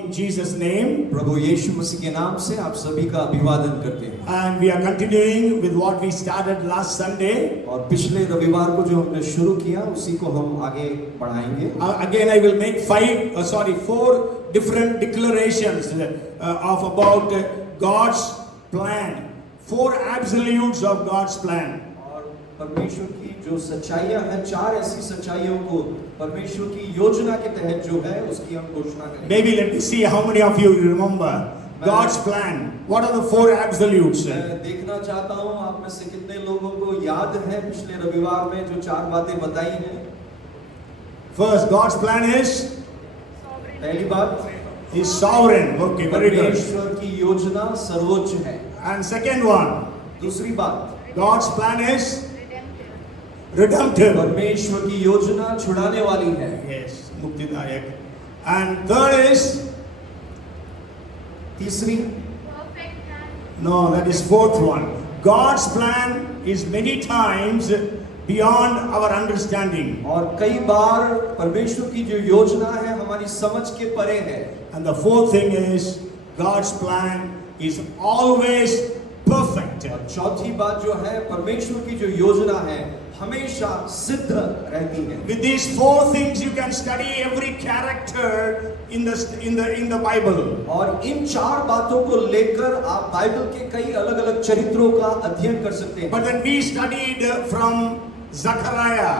in Jesus' name. प्रभु यीशु मसीह के नाम से आप सभी का अभिवादन करते हैं। And we are continuing with what we started last Sunday. और पिछले रविवार को जो हमने शुरू किया उसी को हम आगे बढ़ाएंगे। Again, I will make four different declarations of about God's plan. 4 absolutes of God's plan. और परमेश्वर की जो सच्चाइयां हैं, 4 ऐसी सच्चाइयों को परमेश्वर की योजना के तहत जो है उसकी हम घोषणा करेंगे। Maybe let me see how many of you remember God's plan. What are the 4 absolutes? मैं देखना चाहता हूं आप में से कितने लोगों को याद है पिछले रविवार में जो 4 बातें बताई हैं। First, God's plan is पहली बात is sovereign. Okay, very good. परमेश्वर की योजना सर्वोच्च है। And second one, दूसरी बात God's plan is redemptive. परमेश्वर की योजना छुड़ाने वाली है। Yes, मुक्तिदायक. And third is तीसरी no, that is fourth one. God's plan is many times beyond our understanding. और कई बार परमेश्वर की जो योजना है हमारी समझ के परे है। And the fourth thing is God's plan is always perfect. और चौथी बात जो है परमेश्वर की जो योजना है हमेशा सिद्ध रहती है। With these 4 things you can study every character in the Bible. और इन 4 बातों को लेकर आप बाइबल के कई अलग-अलग चरित्रों का अध्ययन कर सकते हैं। But when we studied from Zechariah,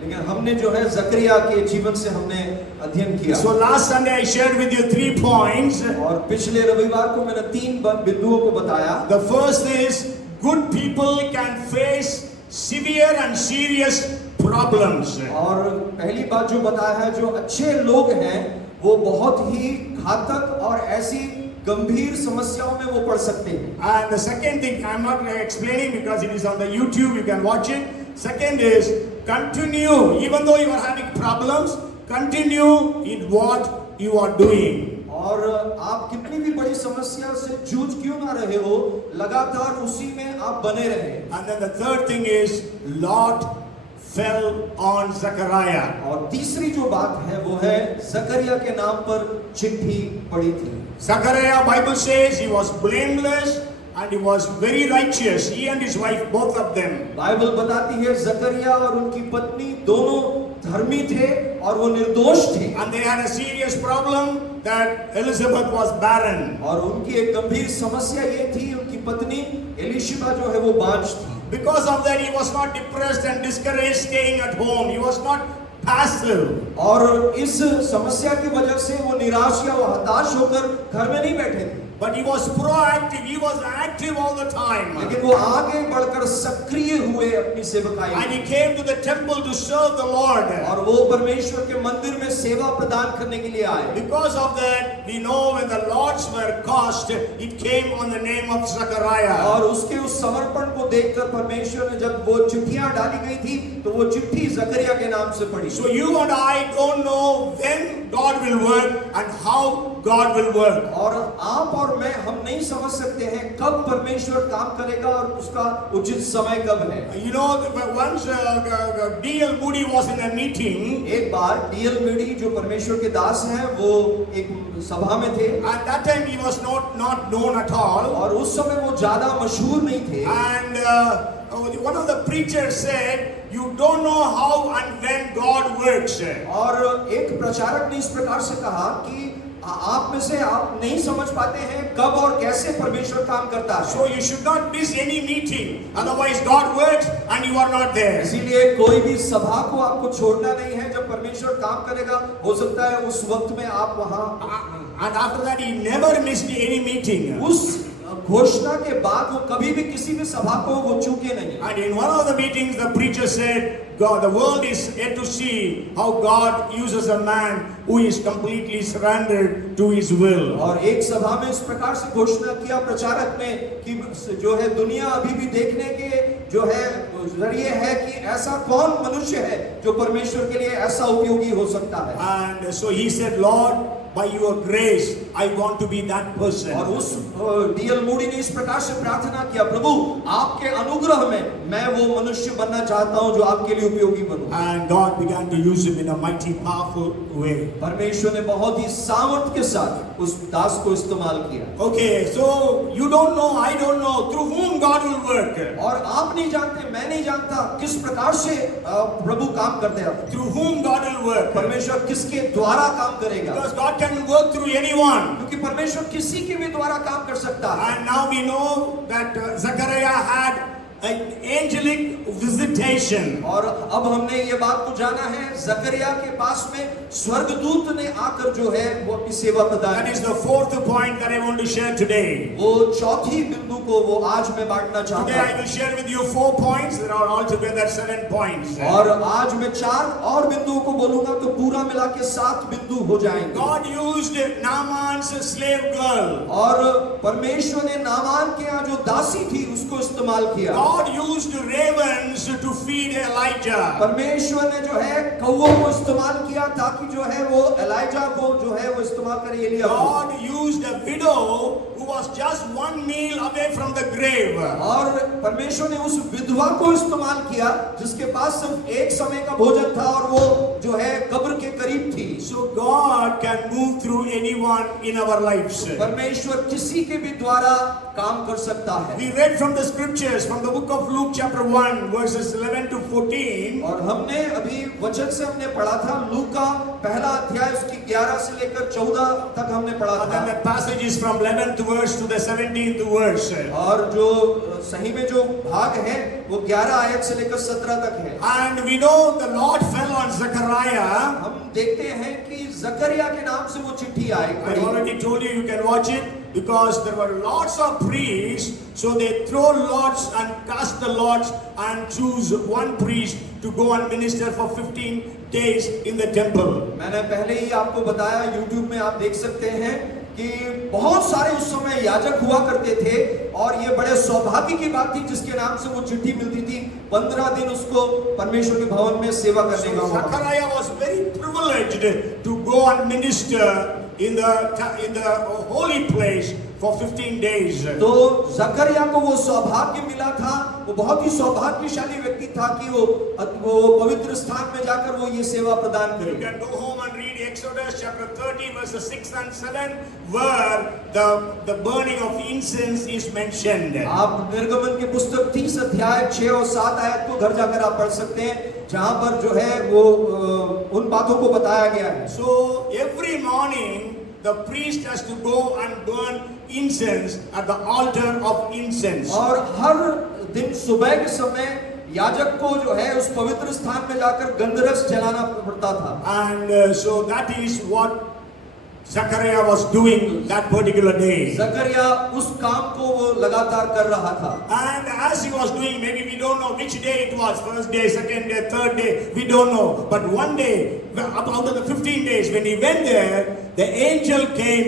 लेकिन हमने जो है जकरिया के जीवन से हमने अध्ययन किया। so last Sunday I shared with you 3 points. और पिछले रविवार को मैंने 3 बिंदुओं को बताया। The first is good people can face severe and serious problems. और पहली बात जो बताया है जो अच्छे लोग हैं वो बहुत ही घातक और ऐसी गंभीर समस्याओं में वो पड़ सकते हैं। And the second thing, I'm not explaining because it is on the YouTube, you can watch it. Second is continue, even though you are having problems, continue in what you are doing. और आप कितनी भी बड़ी समस्या से जूझ क्यों ना रहे हो, लगातार उसी में आप बने रहे। And then the third thing is Lot fell on Zechariah. और तीसरी जो बात है वो है जकरिया के नाम पर चिट्ठी पड़ी थी। Zechariah, Bible says he was blameless and he was very righteous. He and his wife, both of them. Bible बताती है जकरिया और उनकी पत्नी दोनों धर्मी थे और वो निर्दोष थे। And they had a serious problem that Elizabeth was barren. और उनकी एक गंभीर समस्या ये थी उनकी पत्नी एलिशिबा जो है वो बांझ थी। Because of that, he was not depressed and discouraged staying at home. He was not passive. और इस समस्या की वजह से वो निराश या वो हताश होकर घर में नहीं बैठे थे। But he was proactive. He was active all the time. लेकिन वो आगे बढ़कर सक्रिय हुए अपनी सेवकाई। And he came to the temple to serve the Lord. और वो परमेश्वर के मंदिर में सेवा प्रदान करने के लिए आए। Because of that, we know when the lots were cast, it came on the name of Zechariah. और उसके उस समर्पण को देखकर परमेश्वर ने जब वो चिट्ठियां डाली गई थी तो वो चिट्ठी जकरिया के नाम से पड़ी। So you and I don't know when God will work and how God will work. और आप और मैं हम नहीं समझ सकते हैं कब परमेश्वर काम करेगा और उसका उचित समय कब है। You know, once D.L. Moody was in a meeting. एक बार D.L. Moody जो परमेश्वर के दास हैं वो एक सभा में थे। At that time he was not known at all. और उस समय वो ज्यादा मशहूर नहीं थे। And one of the preachers said, "You don't know how and when God works." और एक प्रचारक ने इस प्रकार से कहा कि आप में से आप नहीं समझ पाते हैं कब और कैसे परमेश्वर काम करता है। So you should not miss any meeting, otherwise God works and you are not there. इसीलिए कोई भी सभा को आपको छोड़ना नहीं है। जब परमेश्वर काम करेगा हो सकता है उस वक्त में आप वहां। And after that he never missed any meeting. उस घोषणा के बाद वो कभी भी किसी भी सभा को वो चूके नहीं। And in one of the meetings the preacher said, God, the world is yet to see how God uses a man who is completely surrendered to his will. और एक सभा में इस प्रकार से घोषणा किया प्रचारक ने कि जो है दुनिया अभी भी देखने के जो है जरिए है कि ऐसा कौन मनुष्य है जो परमेश्वर के लिए ऐसा उपयोगी हो सकता है। And so he said, Lord, by your grace I want to be that person. और उस D.L. मूडी ने इस प्रकार से प्रार्थना किया, प्रभु आपके अनुग्रह में मैं वो मनुष्य बनना चाहता हूं जो आपके लिए उपयोगी बनूं। And God began to use him in a mighty, powerful way. परमेश्वर ने बहुत ही सामर्थ के साथ उस दास को इस्तेमाल किया। Okay, so you don't know, I don't know, through whom God will work. और आप नहीं जानते, मैं नहीं जानता किस प्रकार से प्रभु काम करते हैं। Through whom God will work. परमेश्वर किसके द्वारा काम करेगा? Because God can work through anyone. क्योंकि परमेश्वर किसी के भी द्वारा काम कर सकता है। And now we know that Zechariah had an angelic visitation. और अब हमने ये बात को जाना है, जकरिया के पास में स्वर्गदूत ने आकर जो है वो अपनी सेवा प्रदान That की। is the fourth point that I want to share today. वो चौथी बिंदु को वो आज मैं बांटना Today चाहता I will share with you 4 points. There are altogether 7 points. हूँ। और आज मैं 4 और बिंदुओं को बोलूंगा तो पूरा मिला के 7 बिंदु हो जाएंगे। God used Naaman's slave girl. और परमेश्वर ने नामान के यहाँ जो दासी थी उसको इस्तेमाल किया। God used ravens to feed Elijah. परमेश्वर ने जो है कौवों को इस्तेमाल किया ताकि जो है वो एलाइजा को जो है वो इस्तेमाल करे एलिया को। God used a widow who was just 1 meal away from the grave. और परमेश्वर ने उस विधवा को इस्तेमाल किया जिसके पास सिर्फ एक समय का भोजन था और वो जो है कब्र के करीब थी। So God can move through anyone in our lives. परमेश्वर किसी के भी द्वारा काम कर सकता है। We read from the scriptures from the book of Luke chapter 1 verses 11 to 14. और हमने अभी वचन से हमने पढ़ा था लूका पहला अध्याय उसकी 11 से लेकर 14 तक हमने पढ़ा And then था। the passage is from 11th verse to the 17th verse. और जो सही में जो भाग है वो 11 आयत से लेकर 17 तक है। And we know the Lord fell on Zechariah. हम देखते हैं कि जकरिया के नाम से वो चिट्ठी आई। I already told you, you can watch it because there were lots of priests, so they throw lots and cast the lots and choose one priest to go and minister for 15 days in the temple. मैंने पहले ही आपको बताया, YouTube में आप देख सकते हैं कि बहुत सारे उस समय याजक हुआ करते थे और ये बड़े सौभाग्य की बात थी जिसके नाम से वो चिट्ठी मिलती थी। 15 दिन उसको परमेश्वर के भवन में सेवा करने का So मौका। Zechariah was very privileged to go and minister in the holy place for 15 days. तो जकरिया को वो सौभाग्य मिला था, वो बहुत ही सौभाग्यशाली व्यक्ति था कि वो पवित्र स्थान में जाकर वो ये सेवा प्रदान You करे। can go home and read Exodus chapter 30 verses 6 and 7 where the burning of incense is mentioned. आप निर्गमन की पुस्तक 30 अध्याय 6 और 7 आयत को घर जाकर आप पढ़ सकते हैं जहां पर जो है वो उन बातों को बताया गया है। So every morning the priest has to go and burn incense at the altar of incense. और हर दिन सुबह के समय याजक को जो है उस पवित्र स्थान में जाकर गंधरस जलाना पड़ता था। And so that is what Zechariah was doing that particular day. जकरिया उस काम को वो लगातार कर रहा था। And as he was doing, maybe we don't know which day it was, first day, second day, third day, we don't know. But one day, out of the 15 days, when he went there, the angel came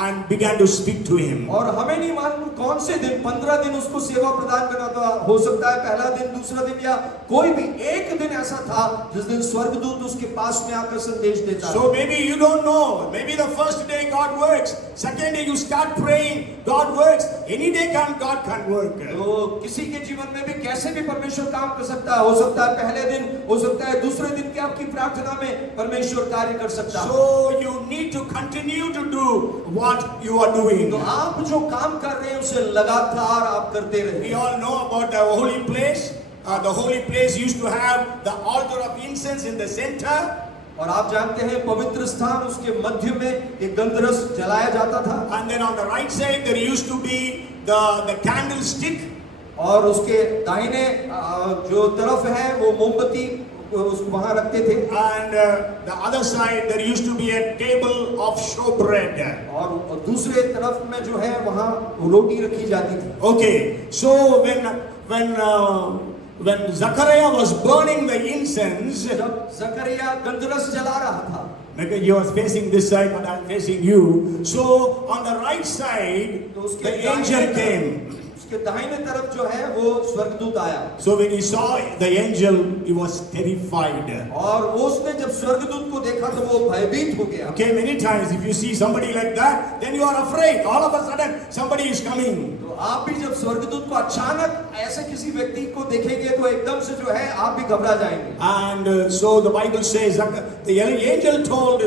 and began to speak to him. और हमें नहीं मालूम कौन से दिन, 15 दिन उसको सेवा प्रदान करना था। हो सकता है पहला दिन, दूसरा दिन या कोई भी एक दिन ऐसा था जिस दिन स्वर्गदूत उसके पास में आकर संदेश देता है। So maybe you don't know. Maybe the first day God works. Second day you start praying, God works. Any day God can work. तो किसी के जीवन में भी कैसे भी परमेश्वर काम कर सकता है। हो सकता है पहले दिन, हो सकता है दूसरे दिन की आपकी प्रार्थना में परमेश्वर कार्य कर सकता है। So you need to continue to do what you are doing. तो आप जो काम कर रहे हैं उसे लगातार आप करते We रहिए। all know about the holy place. The holy place used to have the altar of incense in the center. और आप जानते हैं पवित्र स्थान उसके मध्य में एक गंधरस जलाया जाता था। And then on the right side there used to be the candlestick. और उसके दाहिने जो तरफ है वो मोमबत्ती उसको वहां रखते थे। And the other side there used to be a table of showbread. और दूसरे तरफ में जो है वहां रोटी रखी जाती थी। Okay, so when Zechariah was burning the incense, जब जकरिया गंधरस जला रहा था, because you are facing this side but I'm facing you, so on the right side तो उसके the angel came. उसके दाहिने तरफ जो है वो स्वर्गदूत आया। So when he saw the angel, he was terrified. और वो उसने जब स्वर्गदूत को देखा तो वो भयभीत हो गया। Okay, many times if you see somebody like that, then you are afraid. All of a sudden somebody is coming. तो आप भी जब स्वर्गदूत को अचानक ऐसे किसी व्यक्ति को देखेंगे तो एकदम से जो है आप भी घबरा जाएंगे। And so the Bible says, the angel told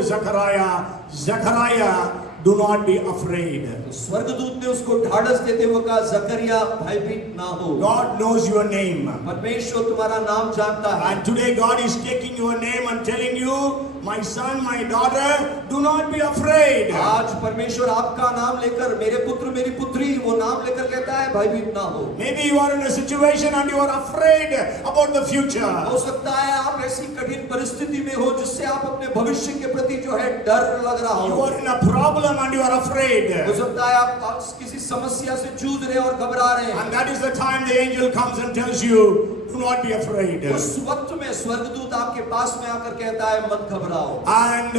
Zechariah, do not be afraid. स्वर्गदूत ने उसको ढाढ़स देते हुए कहा, जकरिया भयभीत ना हो, God knows your name. परमेश्वर तुम्हारा नाम जानता है। And today God is taking your name and telling you, my son, my daughter, do not be afraid. आज परमेश्वर आपका नाम लेकर, मेरे पुत्र मेरी पुत्री, वो नाम लेकर कहता है भयभीत ना हो। Maybe you are in a situation and you are afraid about the future. हो सकता है आप ऐसी कठिन परिस्थिति में हो जिससे आप अपने भविष्य के प्रति जो है डर लग रहा You हो। are in a problem and you are afraid. हो सकता है आप किसी समस्या से जूझ रहे और घबरा रहे हैं। And that is the time the angel comes and tells you, do not be afraid. उस वक्त में स्वर्गदूत आपके पास में आकर कहता है मत घबराओ। And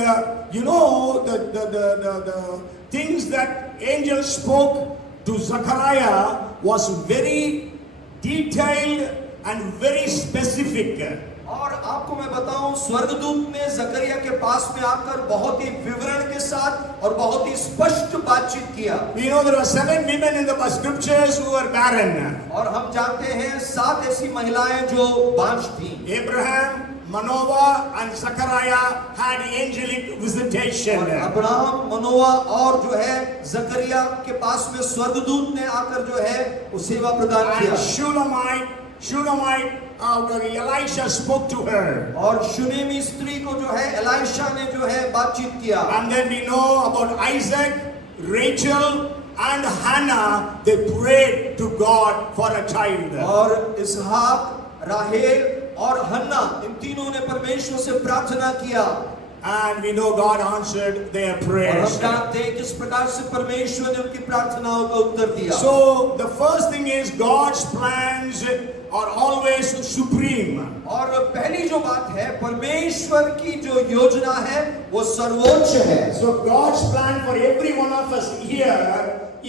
you know the things that angel spoke to Zechariah was very detailed and very specific. और आपको मैं बताऊं, स्वर्गदूत ने जकरिया के पास में आकर बहुत ही विवरण के साथ और बहुत ही स्पष्ट बातचीत किया। We know there were 7 women in the scriptures who were barren. और हम जानते हैं 7 ऐसी महिलाएं जो बांझ थीं। Abraham, Manoah and Zechariah had angelic visitation. और अब्राहम, मनोआ और जो है जकरिया के पास में स्वर्गदूत ने आकर जो है वो सेवा प्रदान किया। And Shunammite, Elisha spoke to her. और शुनेमी स्त्री को जो है एलाइशा ने जो है बातचीत किया। And then we know about Isaac, Rachel and Hannah. They prayed to God for a child. और इसहाक, राहेल और हन्ना, इन तीनों ने परमेश्वर से प्रार्थना किया। And we know God answered their और हम prayers. जानते हैं किस प्रकार से परमेश्वर ने उनकी प्रार्थनाओं का उत्तर दिया। So the first thing is God's plans are always supreme. और पहली जो बात है, परमेश्वर की जो योजना है वो सर्वोच्च है। So God's plan for every one of us here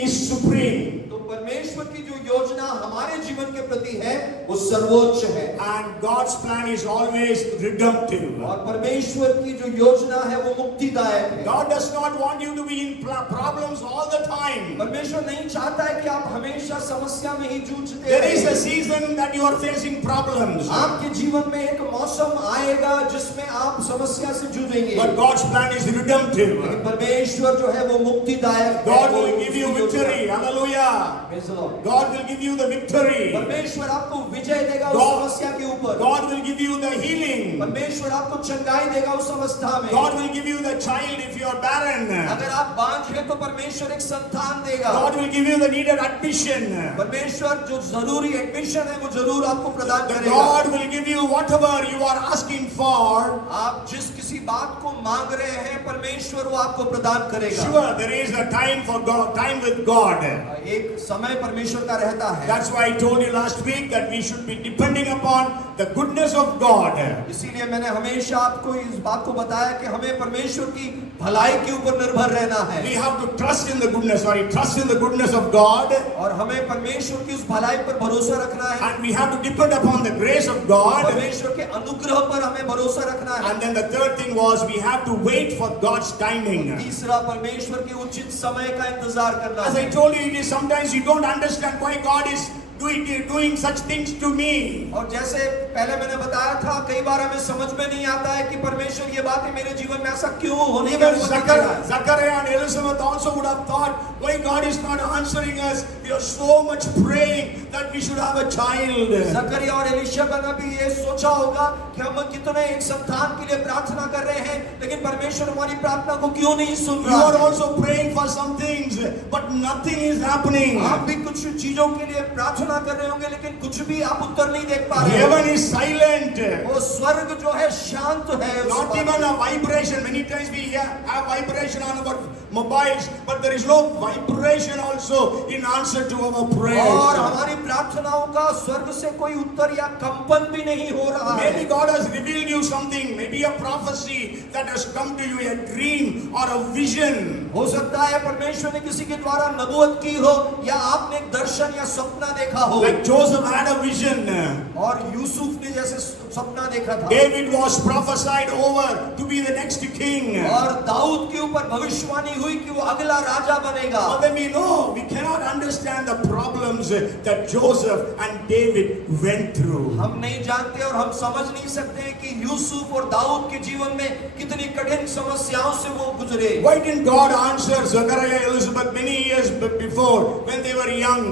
is supreme. तो परमेश्वर की जो योजना हमारे जीवन के प्रति है वो सर्वोच्च है। And God's plan is always redemptive. और परमेश्वर की जो योजना है वो मुक्तिदायक है। God does not want you to be in problems all the time. परमेश्वर नहीं चाहता है कि आप हमेशा समस्या में ही जूझते There is a रहें। season that you are facing problems. आपके जीवन में एक मौसम आएगा जिसमें आप समस्या से जूझेंगे। But God's plan is redemptive. लेकिन परमेश्वर जो है वो मुक्तिदायक है। God will give you victory. Hallelujah. Praise the Lord। God will give you the victory. परमेश्वर आपको विजय देगा उस God- समस्या के ऊपर। God will give you the healing. परमेश्वर आपको चंगाई देगा उस अवस्था में। God will give you the child if you are barren. अगर आप बांझ हैं तो परमेश्वर एक संतान देगा। God will give you the needed admission. परमेश्वर जो जरूरी एडमिशन है वो जरूर आपको प्रदान The करेगा। God will give you whatever you are asking for. आप जिस किसी बात को मांग रहे हैं परमेश्वर वो आपको प्रदान करेगा। Sure, there is a time for God, time with God. एक समय परमेश्वर का रहता है। That's why I told you last week that we should be depending upon the goodness of God. इसीलिए मैंने हमेशा आपको इस बात को बताया कि हमें परमेश्वर की भलाई के ऊपर निर्भर रहना है। We have to trust in the goodness of God. और हमें परमेश्वर की उस भलाई पर भरोसा रखना है। And we have to depend upon the grace of God. परमेश्वर के अनुग्रह पर हमें भरोसा रखना है। And then the third thing was we have to wait for God's timing. तीसरा परमेश्वर के उचित समय का इंतजार करना As I है। told you, it is sometimes you don't understand why God is doing such things to me. और जैसे पहले मैंने बताया था, कई बार हमें समझ में नहीं आता है कि परमेश्वर ये बातें मेरे जीवन में ऐसा क्यों होने की Even अनुमति कर रहा है। Zachariah and Elizabeth also would have thought, why God is not answering us? We are so much praying that we should have a child. जकरिया और एलिशबा ने भी ये सोचा होगा कि हम कितने एक संतान के लिए प्रार्थना कर रहे हैं, लेकिन परमेश्वर हमारी प्रार्थना को क्यों नहीं सुन You रहा are है। also praying for some things, but nothing is happening. आप भी कुछ चीजों के लिए प्रार्थना कर रहे होंगे, लेकिन कुछ भी आप उत्तर नहीं देख पा रहे Heaven is silent. वो स्वर्ग जो है शांत है। उस Not बात even a vibration. Many times we have vibration on our mobiles, but there is no vibration also in answer to our और prayers. हमारी प्रार्थनाओं का स्वर्ग से कोई उत्तर या कंपन भी नहीं हो रहा है। Maybe God has revealed you something, maybe a prophecy that has come to you, a dream or a vision. हो सकता है परमेश्वर ने किसी के द्वारा नबूवत की हो या आपने एक दर्शन या सपना देखा हो। Like Joseph had a vision. और यूसुफ ने जैसे सपना देखा था। David was prophesied over to be the next king. और दाऊद के ऊपर भविष्यवाणी हुई कि वो अगला राजा बनेगा। But then we know, we cannot understand the problems that Joseph and David went through. हम नहीं जानते और हम समझ नहीं सकते कि यूसुफ और दाऊद के जीवन में कितनी कठिन समस्याओं से वो गुजरे। Why didn't God answer Zechariah and Elizabeth many years before when they were young?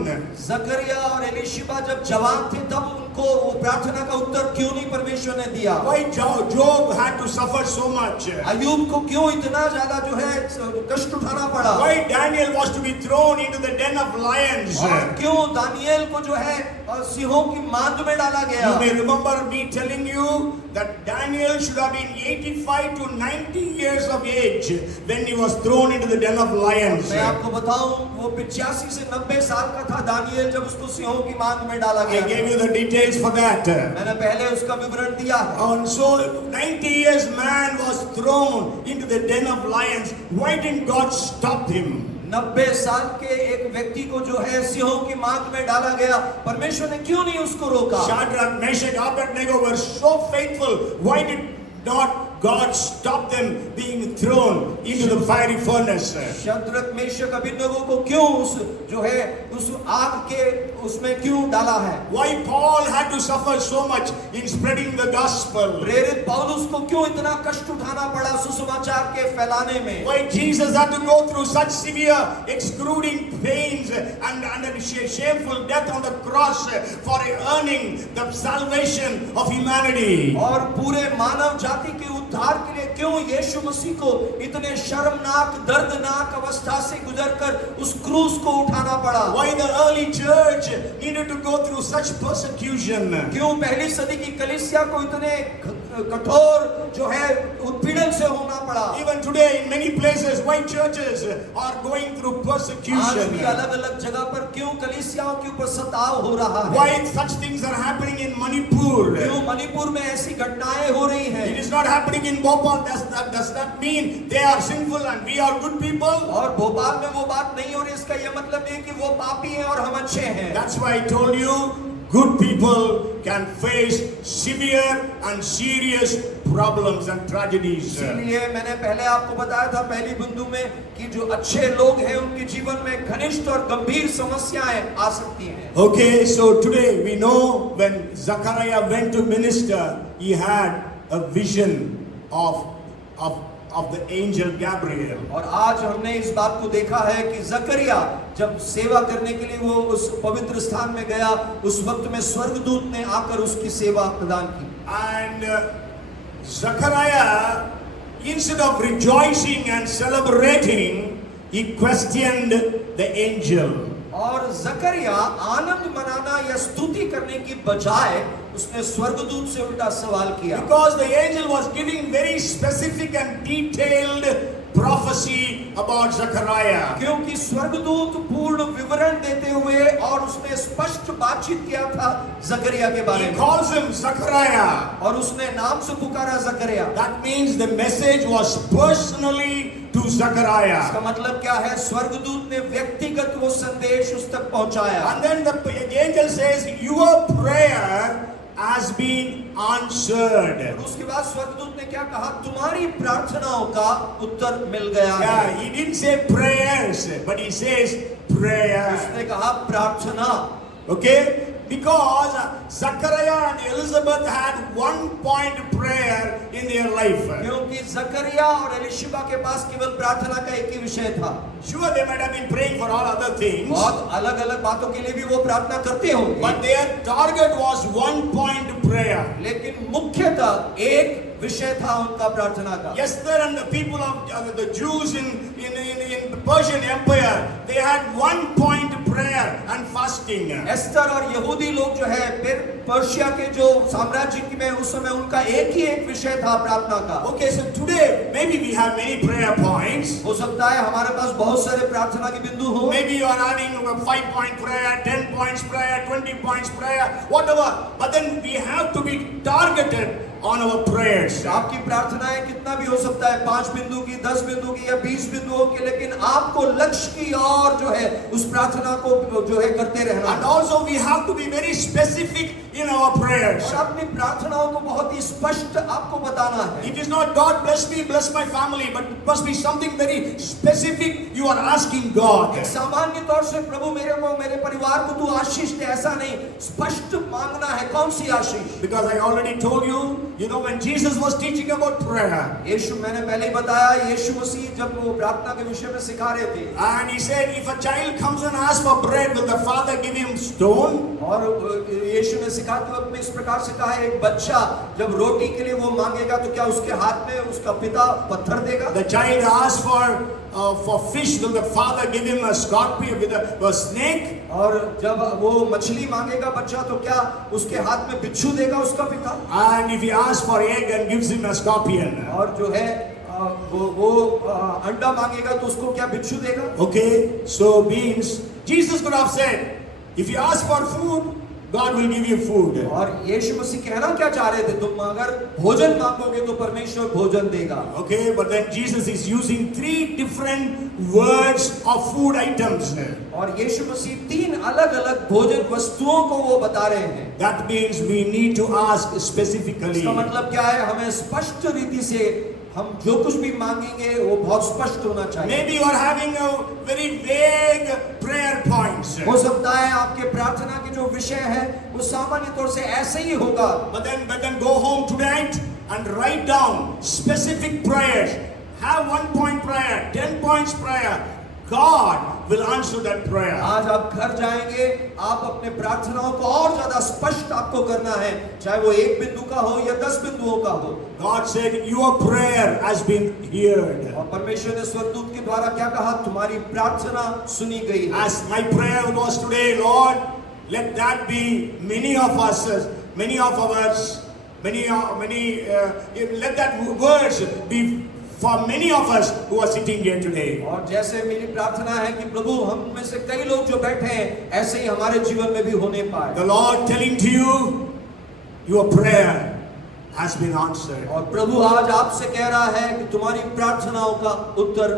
जकरिया और एलीशिबा जब जवान थे तब उनको वो प्रार्थना का उत्तर क्यों नहीं परमेश्वर ने दिया? Why Job had to suffer so much? अय्यूब को क्यों इतना ज्यादा जो है कष्ट उठाना पड़ा? Why Daniel was to be thrown into the den of lions? और क्यों दानियेल को जो है सिंहों की मांद में डाला गया? You may remember me telling you that Daniel should have been 85 to 90 years of age when he was thrown into the den of lions. मैं आपको बताऊं वो 85 से 90 साल का था दानियेल जब उसको सिंहों की मांद में डाला I गया। gave you the details for that. मैंने पहले उसका विवरण दिया। And so 90 years man was thrown into the den of lions. Why didn't God stop him? 90 साल के एक व्यक्ति को जो है सिंहों की मांद में डाला गया, परमेश्वर ने क्यों नहीं उसको रोका? Shadrach, Meshach, Abednego were so faithful. Why did not God stop them being thrown into the fiery furnace? Shadrach Meshach Abednego को क्यों जो है उस आग के उसमें क्यों डाला है? Why Paul had to suffer so much in spreading the gospel? प्रेरित पौलुस को क्यों इतना कष्ट उठाना पड़ा सुसमाचार के फैलाने में? Why Jesus had to go through such severe excruciating pains and a shameful death on the cross for earning the salvation of humanity? और पूरे मानव जाति के उद्धार के लिए क्यों यीशु मसीह को इतने शर्मनाक दर्दनाक अवस्था से गुजरकर उस क्रूस को उठाना पड़ा? Why the early church needed to go through such persecution? क्यों पहली सदी की कलीसिया को इतने कठोर जो है उत्पीड़न से होना पड़ा? Even today in many places why churches are going through आज persecution? भी अलग-अलग जगह पर क्यों कलीसियाओं के ऊपर सताव हो रहा है? Why such things are happening in Manipur? क्यों मणिपुर में ऐसी घटनाएं हो रही हैं? It is not happening in Bhopal. Does that mean they are sinful and we are good people? और भोपाल में वो बात नहीं हो रही, इसका ये मतलब नहीं कि वो पापी हैं और हम अच्छे हैं। That's why I told you, good people can face severe and serious problems and tragedies. इसलिए मैंने पहले आपको बताया था पहली बिंदु में कि जो अच्छे लोग हैं उनके जीवन में घनिष्ठ और गंभीर समस्याएं आ सकती हैं। Okay, so today we know when Zechariah went to minister, he had a vision of the angel Gabriel. और आज हमने इस बात को देखा है कि जकरिया जब सेवा करने के लिए वो उस पवित्र स्थान में गया, उस वक्त में स्वर्गदूत ने आकर उसकी सेवा प्रदान की। And Zechariah, instead of rejoicing and celebrating, he questioned the angel. और जकरिया आनंद मनाना या स्तुति करने की बजाय उसने स्वर्गदूत से उल्टा सवाल किया। Because the angel was giving very specific and detailed prophecy about Zechariah. क्योंकि स्वर्गदूत पूर्ण विवरण देते हुए और उसने स्पष्ट बातचीत किया था जकरिया के बारे He में। calls him Zechariah. और उसने नाम से पुकारा जकरिया। That means the message was personally to Zechariah. इसका मतलब क्या है? स्वर्गदूत ने व्यक्तिगत वो संदेश उस तक पहुंचाया। And then the angel says, your prayer has been answered. और उसके बाद स्वर्गदूत ने क्या कहा? तुम्हारी प्रार्थनाओं का उत्तर मिल गया है। Yeah, he didn't say prayers, but he says prayer. उसने कहा प्रार्थना। Okay? Because Zechariah and Elizabeth had 1 point prayer in their life. क्योंकि जकरिया और एलिशिबा के पास केवल प्रार्थना का एक ही विषय था। Sure, they might have been praying for all other things, बहुत अलग-अलग बातों के लिए भी वो प्रार्थना करते होंगे। but their target was 1 point prayer. लेकिन मुख्यतः एक विषय था उनका प्रार्थना का। Esther and the people of the Jews in the Persian Empire, they had 1 point prayer and fasting. Esther और यहूदी लोग जो है फिर पर्शिया के जो साम्राज्य में उस समय उनका एक विषय था प्रार्थना का। Okay, so today maybe we have many prayer points. हो सकता है हमारे पास बहुत सारे प्रार्थना के बिंदु हो। Maybe you are having a 5 point prayer, 10 points prayer, 20 points prayer, whatever. But then we have to be targeted on our prayers. आपकी प्रार्थनाएं कितना भी हो सकता है, 5 बिंदु की, 10 बिंदु की या 20 बिंदुओं की, लेकिन आपको लक्ष्य की और जो है उस प्रार्थना को जो है करते रहना। And also we have to be very specific in our prayers. और अपनी प्रार्थनाओं को बहुत ही स्पष्ट आपको बताना है। It is not God bless me, bless my family, but it must be something very specific you are asking God. एक सामान्य तौर से प्रभु मेरे को मेरे परिवार को तू आशीष दे, ऐसा नहीं, स्पष्ट मांगना है। कौन सी आशीष? Because I already told you, when Jesus was teaching about prayer, यीशु, मैंने पहले ही बताया, यीशु मसीह जब वो प्रार्थना के विषय में सिखा रहे थे, and he said, if a child comes and asks for bread, will the father give him stone? और यीशु ने सिखाते वक्त में इस प्रकार से कहा है, एक बच्चा जब रोटी के लिए वो मांगेगा तो क्या उसके हाथ में उसका पिता पत्थर देगा? The child asks for fish, will the father give him a scorpion with a snake? और जब वो मछली मांगेगा बच्चा तो क्या उसके हाथ में बिच्छू देगा उसका पिता? And if he asks for egg and gives him a scorpion? और जो है वो अंडा मांगेगा तो उसको क्या बिच्छू देगा? Okay, so means Jesus could have said, if you ask for food, God will give you food. और यीशु मसीह कहना क्या चाह रहे थे? तुम अगर भोजन मांगोगे तो परमेश्वर भोजन देगा। Okay, but then Jesus is using 3 different words of food items. और यीशु मसीह 3 अलग-अलग भोजन वस्तुओं को वो बता रहे हैं। That means we need to ask specifically. इसका मतलब क्या है? हमें स्पष्ट रीति से हम जो कुछ भी मांगेंगे वो बहुत स्पष्ट होना चाहिए। Maybe you are having a very vague prayer points. हो सकता है आपके प्रार्थना के जो विषय है वो सामान्य तौर से ऐसे ही होगा। But then go home tonight and write down specific prayers. Have 1 point prayer, 10 points prayer. God will answer that prayer. आज आप घर जाएंगे, आप अपने प्रार्थनाओं को और ज्यादा स्पष्ट आपको करना है, चाहे वो 1 बिंदु का हो या 10 बिंदुओं का हो। God said, your prayer has been heard. और परमेश्वर ने स्वर्गदूत के द्वारा क्या कहा? तुम्हारी प्रार्थना सुनी गई है। As my prayer was today, Lord, let that be many of us, let that words be for many of us who are sitting here today. और जैसे मेरी प्रार्थना है कि प्रभु हम में से कई लोग जो बैठे हैं ऐसे ही हमारे जीवन में भी होने पाए। The Lord telling to you, your prayer has been answered. और प्रभु आज आपसे कह रहा है कि तुम्हारी प्रार्थनाओं का उत्तर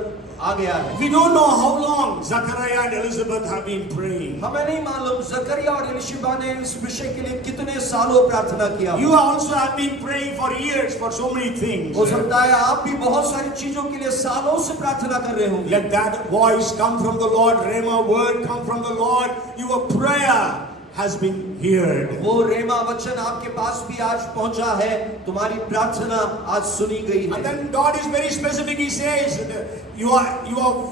आ गया है। We don't know how long Zachariah and Elizabeth have been praying. हमें नहीं मालूम जकरिया और एलिशबा ने इस विषय के लिए कितने सालों प्रार्थना किया। You also have been praying for years for so many things. हो सकता है आप भी बहुत सारी चीजों के लिए सालों से प्रार्थना कर रहे होंगे। Let that voice come from the Lord, Rhema word come from the Lord. Your prayer has been heard. वो रेमा वचन आपके पास भी आज पहुंचा है, तुम्हारी प्रार्थना आज सुनी गई है। And then God is very specific. He says, your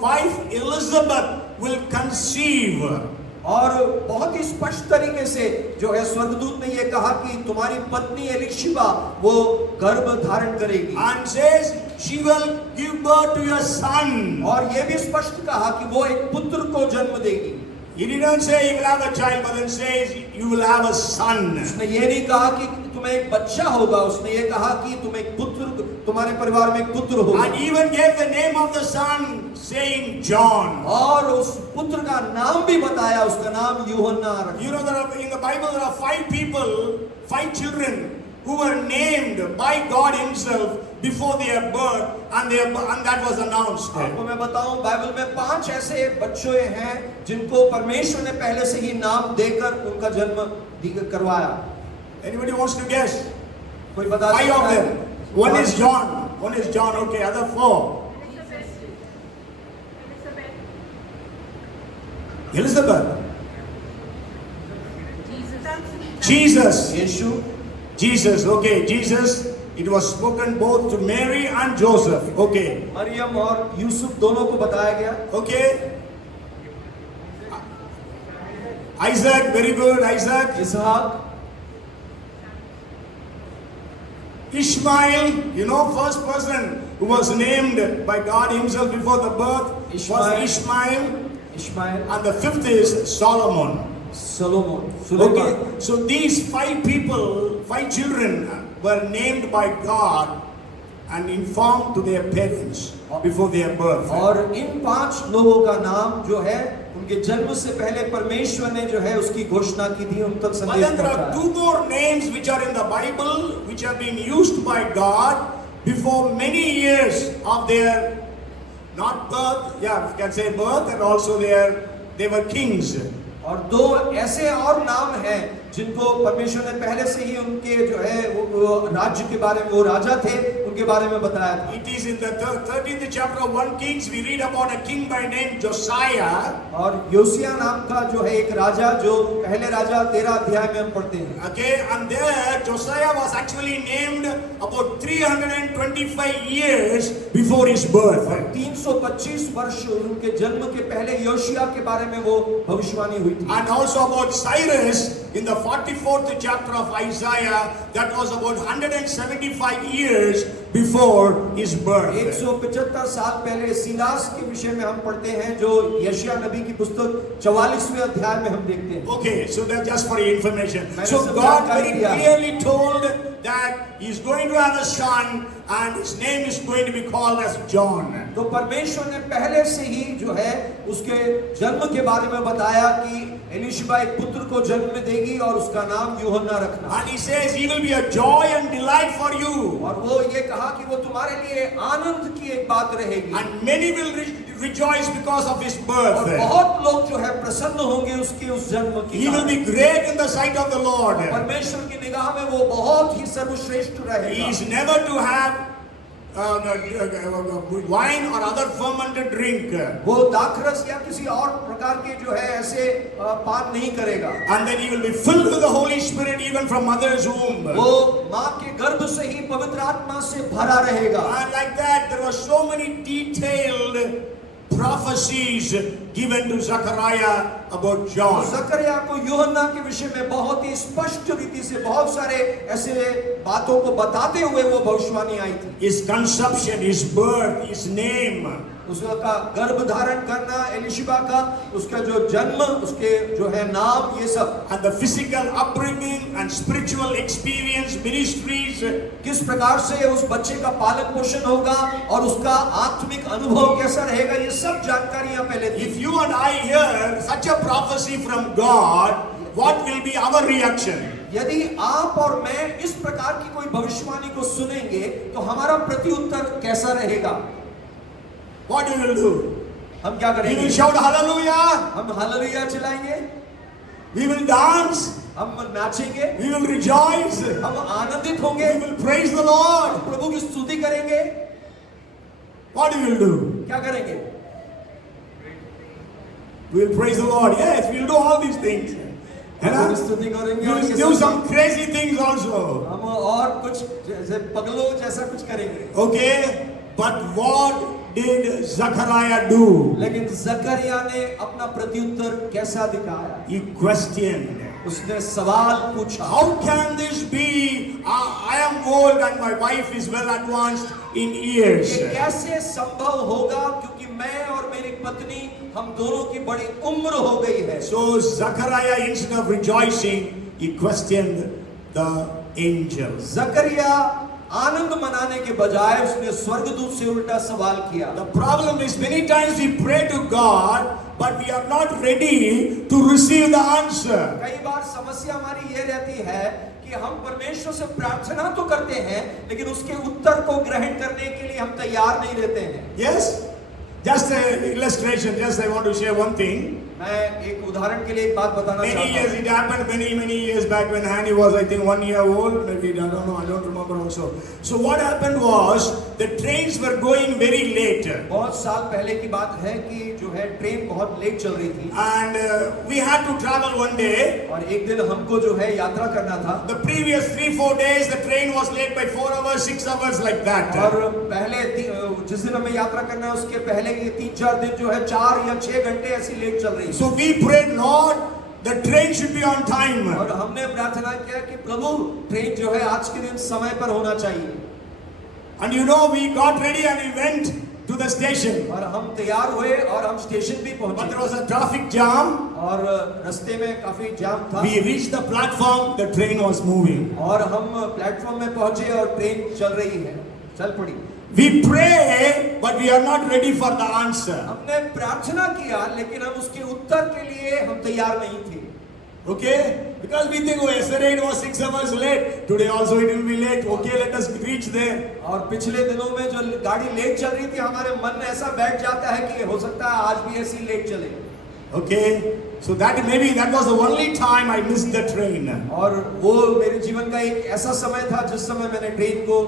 wife Elizabeth will conceive. और बहुत ही स्पष्ट तरीके से जो है स्वर्गदूत ने ये कहा कि तुम्हारी पत्नी एलिशबा वो गर्भ धारण करेगी। And says she will give birth to your son. और ये भी स्पष्ट कहा कि वो एक पुत्र को जन्म देगी। He didn't say you will have a child, but then says you will have a son. उसने ये नहीं कहा कि तुम्हें एक बच्चा होगा, उसने ये कहा कि तुम एक पुत्र, तुम्हारे परिवार में एक पुत्र होगा। And even gave the name of the son, saying John. और उस पुत्र का नाम भी बताया, उसका नाम यूहन्ना रखा। You know that in the Bible there are 5 children who were named by God Himself before their birth, and that was announced. आपको मैं बताऊं, बाइबल में 5 ऐसे बच्चे हैं जिनको परमेश्वर ने पहले से ही नाम देकर उनका जन्म करवाया। Anybody wants to guess? कोई बता 5 सकता of है? them. One is John. Okay, other 4. Elizabeth. Jesus. Jesus. Okay, Jesus. It was spoken both to Mary and Joseph. Okay. Maryam और यूसुफ दोनों को बताया गया। Okay. Isaac, very good. Isaac. Ishaq. Ishmael, first person who was named by God Himself before the birth was Ishmael. And the 5th is Solomon. Okay, so these 5 children were named by God and informed to their parents before their birth. और इन 5 लोगों का नाम जो है उनके जन्म से पहले परमेश्वर ने जो है उसकी घोषणा की थी, उन तक संदेश पहुंचाया। But then there are 2 more names which are in the Bible which have been used by God before many years of their not birth, yeah, we can say birth, and also they were kings. और 2 ऐसे और नाम हैं जिनको परमेश्वर ने पहले से ही उनके जो है वो राज्य के बारे में, वो राजा थे, उनके बारे में बताया था। It is in the 13th chapter of 1 Kings we read about a king by name Josiah. और योसिया नाम का जो है एक राजा, जो पहले राजा 13 अध्याय में हम पढ़ते हैं। Okay, and there Josiah was actually named about 325 years before his birth. 325 वर्ष उनके जन्म के पहले योशिया के बारे में वो भविष्यवाणी हुई थी। And also about Cyrus in the 44th chapter of Isaiah, that was about 175 years before his birth. 175 साल पहले सीलास के विषय में हम पढ़ते हैं, जो यशायाह नबी की पुस्तक 44वें अध्याय में हम देखते हैं। Okay, so that's just for your information. मैंने So सब God जानकारी very दिया। clearly told that He's going to have a son and his name is going to be called as John. तो परमेश्वर ने पहले से ही जो है उसके जन्म के बारे में बताया कि एलीशिबा एक पुत्र को जन्म देगी और उसका नाम यूहन्ना रखना। And He says He will be a joy and delight for you. और वो ये कहा कि वो तुम्हारे लिए आनंद की एक बात रहेगी। And many will rejoice because of His birth. और बहुत लोग जो है प्रसन्न होंगे उसके उस जन्म की। He will be great in the sight of the Lord. परमेश्वर की निगाह में वो बहुत ही सर्वश्रेष्ठ He रहेगा। is never to have wine or other fermented drink. वो दाखरस या किसी और प्रकार के जो है ऐसे पान नहीं करेगा। And then he will be filled with the Holy Spirit even from mother's womb. वो माँ के गर्भ से ही पवित्र आत्मा से भरा रहेगा। And like that, there were so many detailed prophecies given to Zechariah about John. जकरिया को यूहन्ना के विषय में बहुत ही स्पष्ट रीति से बहुत सारे ऐसे बातों को बताते हुए वो भविष्यवाणी आई थी। His conception, his birth, his name. उसका गर्भ धारण करना एलीशिबा का, उसका जो जन्म, उसके जो है नाम, ये सब। And the physical upbringing and spiritual experience, ministries. किस प्रकार से उस बच्चे का पालन पोषण होगा और उसका आत्मिक अनुभव कैसा रहेगा, ये सब जानकारियां पहले थी। If you and I hear such a prophecy from God, what will be our reaction? यदि आप और मैं इस प्रकार की कोई भविष्यवाणी को सुनेंगे तो हमारा प्रत्युत्तर कैसा रहेगा? What we will do? हम क्या We करेंगे? will shout hallelujah. हम हालेलुया चिल्लाएंगे, We will dance. हम नाचेंगे, We will rejoice. हम आनंदित होंगे, We will praise the Lord. प्रभु की स्तुति करेंगे। What we will do? क्या करेंगे? We will praise the Lord. Yes, we will do all these things. प्रभु की स्तुति करेंगे We और will ये do सब- some crazy things also. हम और कुछ जैसे पगलों जैसा कुछ करेंगे। Okay? But what did Zechariah do? लेकिन जकरिया ने अपना प्रत्युत्तर कैसा दिखाया? He questioned. उसने सवाल पूछा, How can this be? I am old and my wife is well advanced in years. ये कैसे संभव होगा, क्योंकि मैं और मेरी पत्नी हम दोनों की बड़ी उम्र हो गई है। So Zechariah, instead of rejoicing, he questioned the angels. जकरिया आनंद मनाने के बजाय उसने स्वर्गदूत से उल्टा सवाल किया। The problem is many times we pray to God, but we are not ready to receive the answer. कई बार समस्या हमारी ये रहती है कि हम परमेश्वर से प्रार्थना तो करते हैं, लेकिन उसके उत्तर को ग्रहण करने के लिए हम तैयार नहीं रहते हैं। Yes? Just an illustration, just I want to share one thing. मैं एक उदाहरण के लिए एक बात बताना Many चाहता years, हूँ। it happened many years back when Hanny was, I think, 1 year old. Maybe, I don't know, I don't remember also. So what happened was, the trains were going very late. बहुत साल पहले की बात है कि जो है ट्रेन बहुत लेट चल रही थी And we had to travel one day. और एक दिन हमको जो है यात्रा करना था। The previous 3-4 days, the train was late by 4 hours, 6 hours, like that. और पहले जिस दिन हमें यात्रा करना है उसके पहले के 3-4 दिन जो है 4 या 6 घंटे ऐसी लेट चल रही। So we prayed, Lord, the train should be on time. और हमने प्रार्थना किया कि प्रभु ट्रेन जो है आज के दिन समय पर होना चाहिए। And you know, we got ready and we went to the station. और हम तैयार हुए और हम स्टेशन भी But there पहुंचे was a traffic jam. और रास्ते में काफी जाम था We reached the platform, the train was moving. और हम प्लेटफॉर्म में पहुंचे और ट्रेन चल रही है, चल पड़ी। We pray, but we are not ready for the answer. हमने प्रार्थना किया लेकिन हम उसके उत्तर के लिए हम तैयार नहीं थे। Okay? Because we think, oh, yesterday it was 6 hours late. Today also it will be late. Okay, let us reach there. और पिछले दिनों में जो गाड़ी लेट चल रही थी, हमारे मन में ऐसा बैठ जाता है कि हो सकता है आज भी ऐसी लेट चले। Okay, so that was the only time I missed the train. और वो मेरे जीवन का एक ऐसा समय था जिस समय मैंने ट्रेन को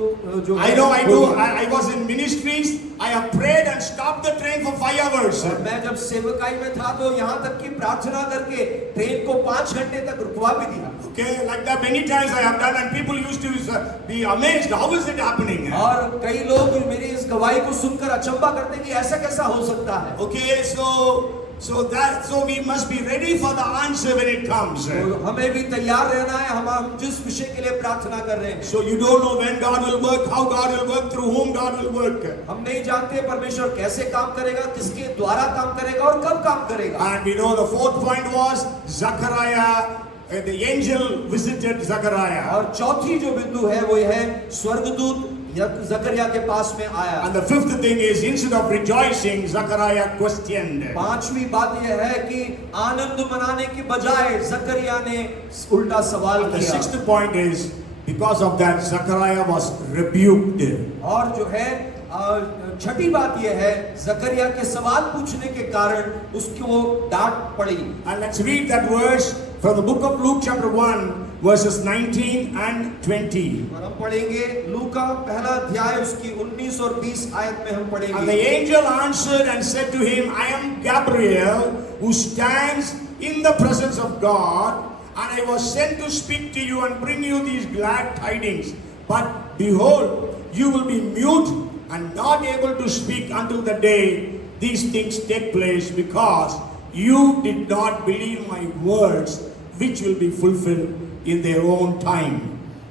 जो I know, I was in ministries. I have prayed and stopped the train for 5 hours. और मैं जब सेवकाई में था तो यहाँ तक कि प्रार्थना करके ट्रेन को 5 घंटे तक रुकवा भी दिया। Okay, like that many times I have done, and people used to be amazed. How is it happening? और कई लोग मेरी इस गवाही को सुनकर अचंभा करते हैं कि ऐसा कैसा हो सकता है। Okay, so we must be ready for the answer when it comes. तो हमें भी तैयार रहना है हम जिस विषय के लिए प्रार्थना कर रहे हैं। So you don't know when God will work, how God will work, through whom God will work. हम नहीं जानते परमेश्वर कैसे काम करेगा, किसके द्वारा काम करेगा और कब काम करेगा। And we know the fourth point was Zechariah. The angel visited Zechariah. और चौथी जो बिंदु है वो है स्वर्गदूत जकरिया के पास में आया। And the fifth thing is, instead of rejoicing, Zechariah questioned. पांचवी बात यह है कि आनंद मनाने के बजाय जकरिया ने उल्टा सवाल And the किया। sixth point is, because of that, Zechariah was rebuked. और जो है छठी बात यह है जकरिया के सवाल पूछने के कारण उसको डांट पड़ी। And let's read that verse from the book of Luke chapter 1 verses 19 and 20. और हम पढ़ेंगे लूका पहला अध्याय उसकी 19 और 20 आयत में हम And the पढ़ेंगे। angel answered and said to him, I am Gabriel, who stands in the presence of God, and I was sent to speak to you and bring you these glad tidings. But behold, you will be mute and not able to speak until the day these things take place, because you did not believe my words, which will be fulfilled in their own time.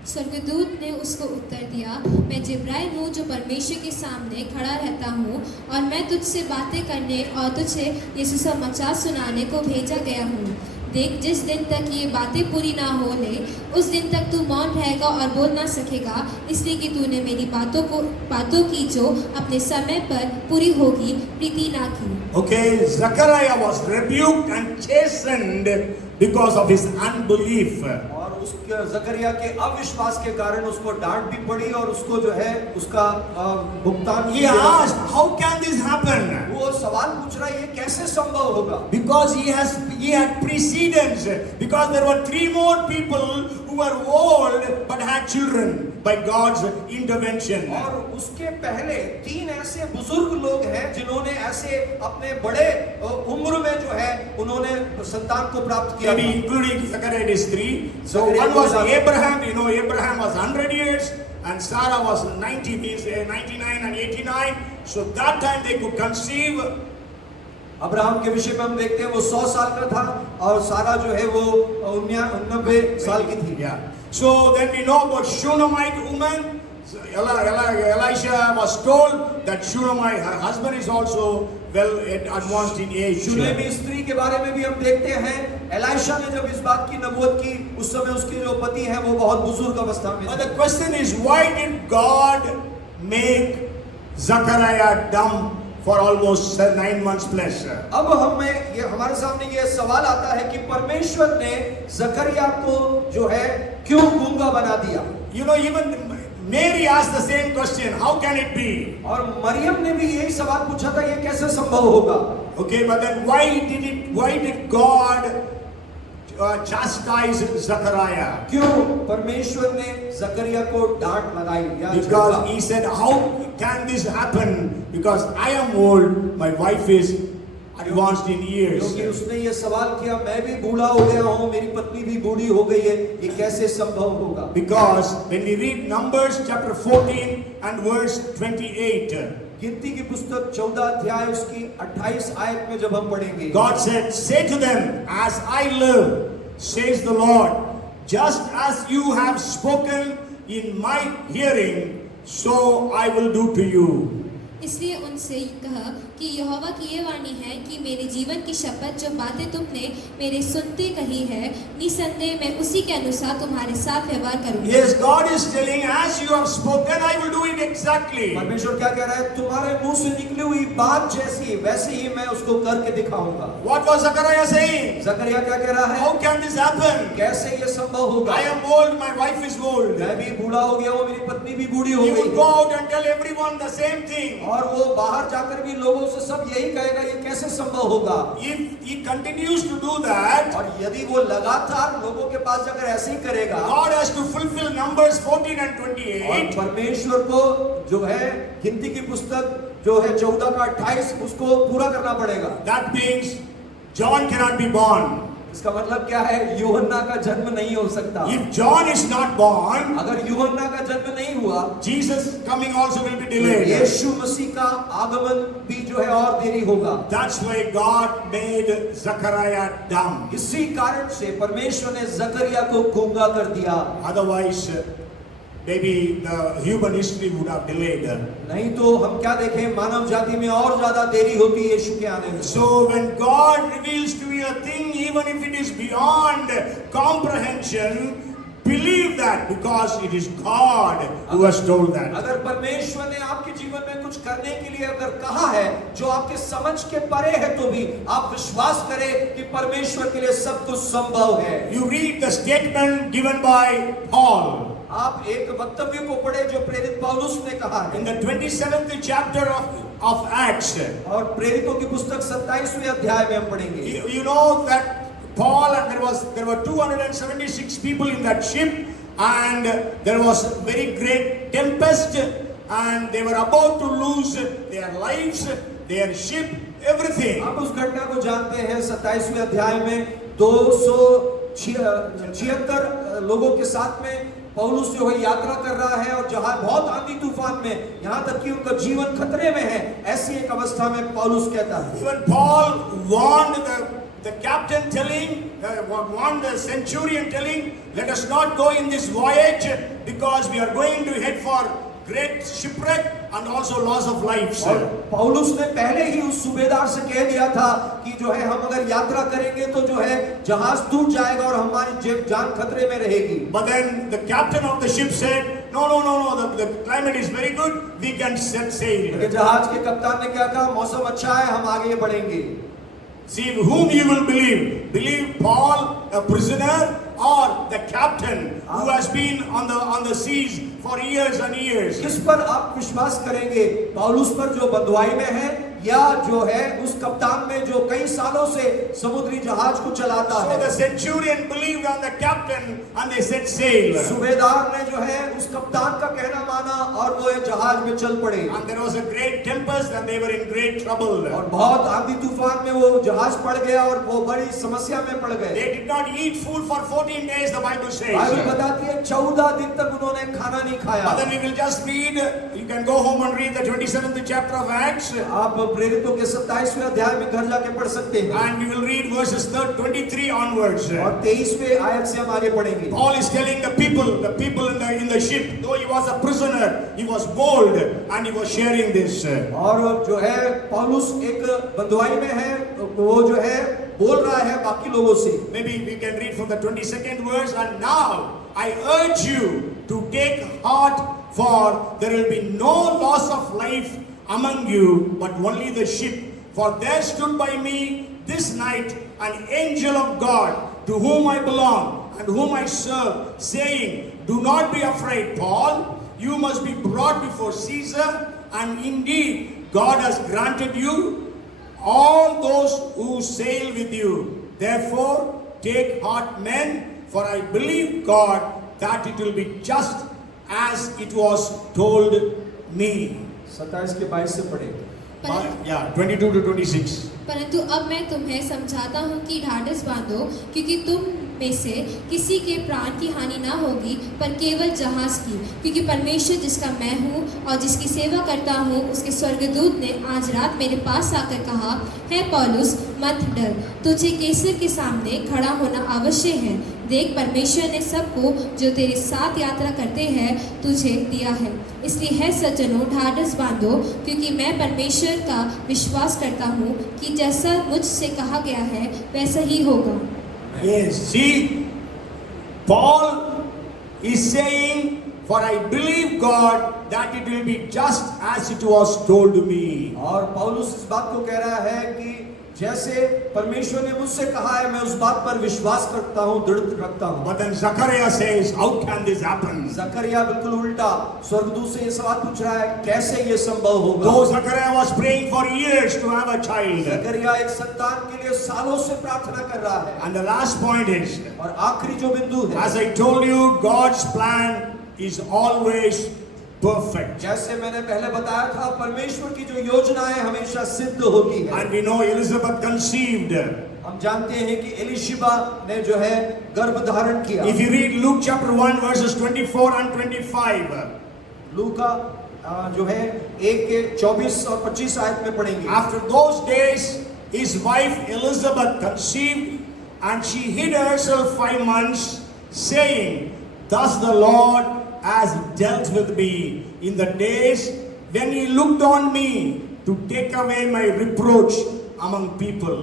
स्वर्गदूत ने उसको उत्तर दिया, मैं जिब्राइल हूँ जो परमेश्वर के सामने खड़ा रहता हूँ, और मैं तुझसे बातें करने और तुझे ये सुसमाचार सुनाने को भेजा गया हूँ। देख, जिस दिन तक ये बातें पूरी ना हो ले, उस दिन तक तू मौन रहेगा और बोल ना सकेगा, इसलिए कि तूने मेरी बातों की जो अपने समय पर पूरी होगी प्रीति ना की। Okay, Zechariah was rebuked and chastened because of his unbelief. और उसके जकरिया के अविश्वास के कारण उसको डांट भी पड़ी और उसको जो है उसका भुगतान He asked, how can this happen? वो सवाल पूछ रहा है ये कैसे संभव होगा। Because he had precedence. Because there were 3 more people who were old but had children by God's intervention. और उसके पहले 3 ऐसे बुजुर्ग लोग हैं जिन्होंने ऐसे अपने बड़े उम्र में जो है उन्होंने संतान को प्राप्त किया। Maybe including Zechariah is 3. So one was Abraham. You know, Abraham was 100 years and Sarah was 90, means 99 and 89. So that time they could conceive. Abraham के विषय में हम देखते हैं वो 100 साल का था और सारा जो है वो 99 साल की थी। Yeah. So then we know about Shunammite woman. So Elisha was told that Shunammite, her husband, is also well advanced in age. शूनेमी स्त्री के बारे में भी हम देखते हैं एलाइशा ने जब इस बात की नबूवत की उस समय उसके जो पति हैं वो बहुत बुजुर्ग अवस्था में But थे। the question is, why did God make Zechariah dumb for almost 9 months plus? अब हमें ये हमारे सामने ये सवाल आता है कि परमेश्वर ने जकरिया को जो है क्यों गूंगा बना दिया। You know, even Mary asked the same question, how can it be? और मरियम ने भी यही सवाल पूछा था ये कैसे संभव होगा। Okay, but then why did God chastise Zechariah? क्यों परमेश्वर ने जकरिया को डांट लगाई या Because he said, how can this happen? Because I am old, my wife is advanced in years. क्योंकि उसने ये सवाल किया मैं भी बूढ़ा हो गया हूँ मेरी पत्नी भी बूढ़ी हो गई है ये कैसे संभव होगा। Because when we read Numbers chapter 14 and verse 28, गिनती की पुस्तक 14 अध्याय उसकी 28 आयत में जब हम पढ़ेंगे God said, say to them, as I live, says the Lord, just as you have spoken in my hearing, so I will do to you. इसलिए उनसे कहा कि यहोवा की ये वाणी है कि मेरे जीवन की शपथ जो बातें तुमने मेरे सुनते कही है, निसंदेह मैं उसी के अनुसार तुम्हारे साथ व्यवहार करूंगा। Yes, God is telling, as you have spoken, I will do it exactly. परमेश्वर क्या कह रहा है तुम्हारे मुंह से निकली हुई बात जैसी वैसे ही मैं उसको करके दिखाऊंगा। What was Zechariah saying? जकरिया क्या कह रहा है How can this happen? कैसे ये संभव होगा। I am old, my wife is old. मैं भी बूढ़ा हो गया हूँ मेरी पत्नी भी बूढ़ी हो He गई would go out and tell everyone the same thing. और वो बाहर जाकर भी लोगों से सब यही कहेगा ये कैसे संभव होगा। If he continues to do that, और यदि वो लगातार लोगों के पास जाकर ऐसे ही करेगा, God has to fulfill Numbers 14 and और 28. परमेश्वर को जो है गिनती की पुस्तक जो है 14 का 28 उसको पूरा करना पड़ेगा। That means John cannot be born. इसका मतलब क्या है? यूहन्ना का जन्म नहीं हो सकता। If John is not born, अगर यूहन्ना का जन्म नहीं हुआ, Jesus coming also will be तो delayed. यीशु मसीह का आगमन भी जो है और देरी होगा। That's why God made Zechariah dumb. इसी कारण से परमेश्वर ने जकरिया को गूंगा कर दिया। Otherwise, maybe the human history would have delayed. नहीं तो हम क्या देखें, मानव जाति में और ज्यादा देरी होती यीशु के आने में। So when God reveals to you a thing, even if it is beyond comprehension, believe that because it is God who has told that. अगर परमेश्वर ने आपके जीवन में कुछ करने के लिए अगर कहा है जो आपके समझ के परे है, तो भी आप विश्वास करें कि परमेश्वर के लिए सब कुछ संभव है। You read the statement given by Paul आप एक वक्तव्य को पढ़े जो प्रेरित पौलुस ने कहा है in the 27th chapter of Acts. और प्रेरितों की पुस्तक 27वें अध्याय में हम पढ़ेंगे। You know that Paul, and there were 276 people in that ship, and there was very great tempest, and they were about to lose their lives, their ship, everything. आप उस घटना को जानते हैं। 27वें अध्याय में 276 लोगों के साथ में पौलुस जो है यात्रा कर रहा है और जहाज बहुत आंधी तूफान में, यहाँ तक कि उनका जीवन खतरे में है। ऐसी एक अवस्था में पौलुस कहता है, Even Paul warned the captain, warned the centurion, telling, let us not go in this voyage because we are going to head for great shipwreck and also loss of lives. और पौलुस ने पहले ही उस सूबेदार से कह दिया था कि जो है हम अगर यात्रा करेंगे तो जो है जहाज टूट जाएगा और हमारी जान खतरे में रहेगी। But then the captain of the ship said, no, the climate is very good, we can set sail. जहाज के कप्तान ने क्या कहा? मौसम अच्छा है, हम आगे बढ़ेंगे। See whom you will believe. Believe Paul, a prisoner, or the captain who has been on the seas for years and years. किस पर आप विश्वास करेंगे? पौलुस पर जो बंधुआई में है, या जो है उस कप्तान में जो कई सालों से समुद्री जहाज को चलाता So है? the centurion believed on the captain and they set sail. सूबेदार ने जो है उस कप्तान का कहना माना और वो जहाज में चल पड़े। And there was a great tempest and they were in great trouble. और बहुत आंधी तूफान में वो जहाज पड़ गया और वो बड़ी समस्या में पड़ गए। They did not eat food for 14 days, the Bible says. Bible बताती है 14 दिन तक उन्होंने खाना नहीं खाया। But then we will just read, you can go home and read the 27th chapter of Acts. आप प्रेरितों के 27वें अध्याय में घर जाके पढ़ सकते हैं। And we will read verses 23 onwards. और 23वें आयत से हम आगे पढ़ेंगे। Paul is telling the people in the ship, though he was a prisoner, he was bold and he was sharing this. और जो है पौलुस एक बंधुआई में है, वो जो है बोल रहा है बाकी लोगों से। Maybe we can read from the 22nd verse. And now I urge you to take heart, for there will be no loss of life among you, but only the ship. For there stood by me this night an angel of God, to whom I belong and whom I serve, saying, do not be afraid, Paul. You must be brought before Caesar, and indeed God has granted you all those who sail with you. Therefore, take heart, men, for I believe God that it will be just as it was told me. 27 के 22 से पढ़े। Yeah, 22 to 26. परंतु अब मैं तुम्हें समझाता हूँ कि ढाढ़स बांधो, क्योंकि तुम में से किसी के प्राण की हानि ना होगी, पर केवल जहाज की, क्योंकि परमेश्वर जिसका मैं हूँ और जिसकी सेवा करता हूँ, उसके स्वर्गदूत ने आज रात मेरे पास आकर कहा, है पौलुस, मत डर, तुझे कैसर के सामने खड़ा होना अवश्य है। देख, परमेश्वर ने सबको जो तेरे साथ यात्रा करते हैं तुझे दिया है। इसलिए है सज्जनों, ढाढ़स बांधो, क्योंकि मैं परमेश्वर का विश्वास करता हूँ कि जैसा मुझसे कहा गया है वैसा ही होगा। Yes, see, Paul is saying, for I believe God that it will be just as it was told me. और पौलुस इस बात को कह रहा है कि जैसे परमेश्वर ने मुझसे कहा है मैं उस बात पर विश्वास करता हूँ, दृढ़ रखता हूँ। But then Zachariah says, how can this happen? जकरिया बिल्कुल उल्टा स्वर्गदूत से ये सवाल पूछ रहा है, कैसे ये संभव होगा? Though Zachariah was praying for years to have a child. जकरिया एक संतान के लिए सालों से प्रार्थना कर रहा है। And the last point is, और आखिरी जो बिंदु है, as I told you, God's plan is always perfect. जैसे मैंने पहले बताया था, परमेश्वर की जो योजना है हमेशा सिद्ध होती है। And we know Elizabeth conceived. हम जानते हैं कि एलिशिबा ने जो है गर्भ धारण किया। If you read Luke chapter 1 verses 24 and 25, लूका जो है 1 के 24 और 25 आयत में पढ़ेंगे। after those days his wife Elizabeth conceived, and she hid herself 5 months, saying, thus the Lord has dealt with me in the days when he looked on me to take away my reproach among people.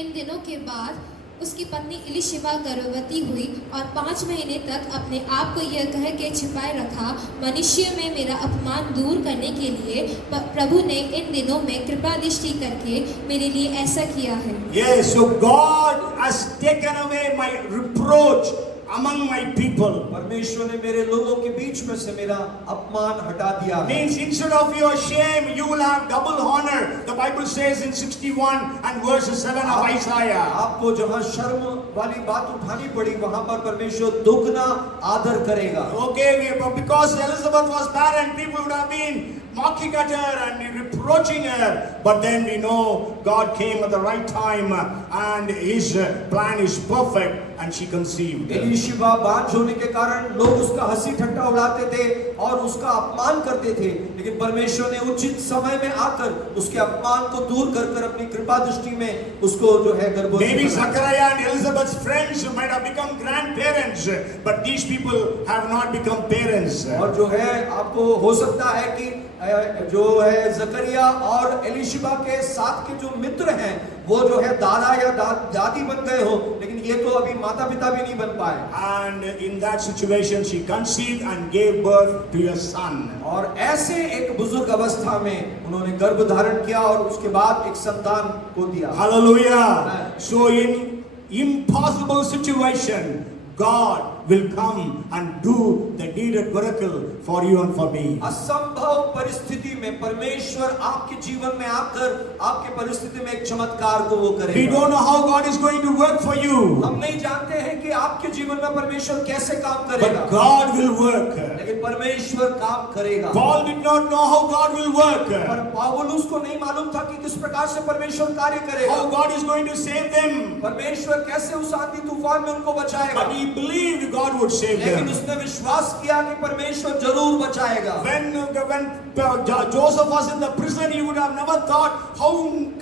इन दिनों के बाद उसकी पत्नी इलिशिबा गर्भवती हुई और 5 महीने तक अपने आप को यह कह के छिपाए रखा, मनुष्य में मेरा अपमान दूर करने के लिए प्रभु ने इन दिनों में कृपा दृष्टि करके मेरे लिए ऐसा किया है। Yes, so God has taken away my reproach among my people. परमेश्वर ने मेरे लोगों के बीच में से मेरा अपमान हटा दिया है। Means instead of your shame, you will have double honor. The Bible says in 61 and verses 7 of Isaiah. आपको जहाँ शर्म वाली बात उठानी पड़ी, वहाँ पर परमेश्वर दुगना आदर करेगा। Okay, because Elizabeth was barren, people would have been mocking at her and reproaching her. But then we know God came at the right time and His plan is perfect and she conceived. एलीशिबा बांझ होने के कारण लोग उसका हंसी ठट्टा उड़ाते थे और उसका अपमान करते थे, लेकिन परमेश्वर ने उचित समय में आकर उसके अपमान को दूर कर कर अपनी कृपा दृष्टि में उसको जो है गर्भवती Maybe बनाया। Zachariah and Elizabeth's friends might have become grandparents, but these people have not become parents. और जो है आपको हो सकता है कि जो है जकरिया और एलिशिबा के साथ के जो मित्र हैं वो जो है दादा या दादी बन गए हो, लेकिन ये तो अभी माता पिता भी नहीं बन पाए। And in that situation she conceived and gave birth to a son. और ऐसे एक बुजुर्ग अवस्था में उन्होंने गर्भ धारण किया और उसके बाद एक संतान को दिया। Hallelujah. So in impossible situation, God will come and do the needed miracle for you and for me. असंभव परिस्थिति में परमेश्वर आपके जीवन में आकर आपके परिस्थिति में एक चमत्कार को वो We करेगा। don't know how God is going to work for you, हम नहीं जानते हैं कि आपके जीवन में परमेश्वर कैसे काम करेगा, but God will work. लेकिन परमेश्वर काम करेगा। Paul did not know how God will work, पर पौलुस को नहीं मालूम था कि किस प्रकार से परमेश्वर कार्य करेगा, how God is going to save them, परमेश्वर कैसे उस आंधी तूफान में उनको बचाएगा। but he believed God would save लेकिन them. उसने विश्वास किया कि परमेश्वर जरूर बचाएगा। When Joseph was in the prison, he would have never thought, how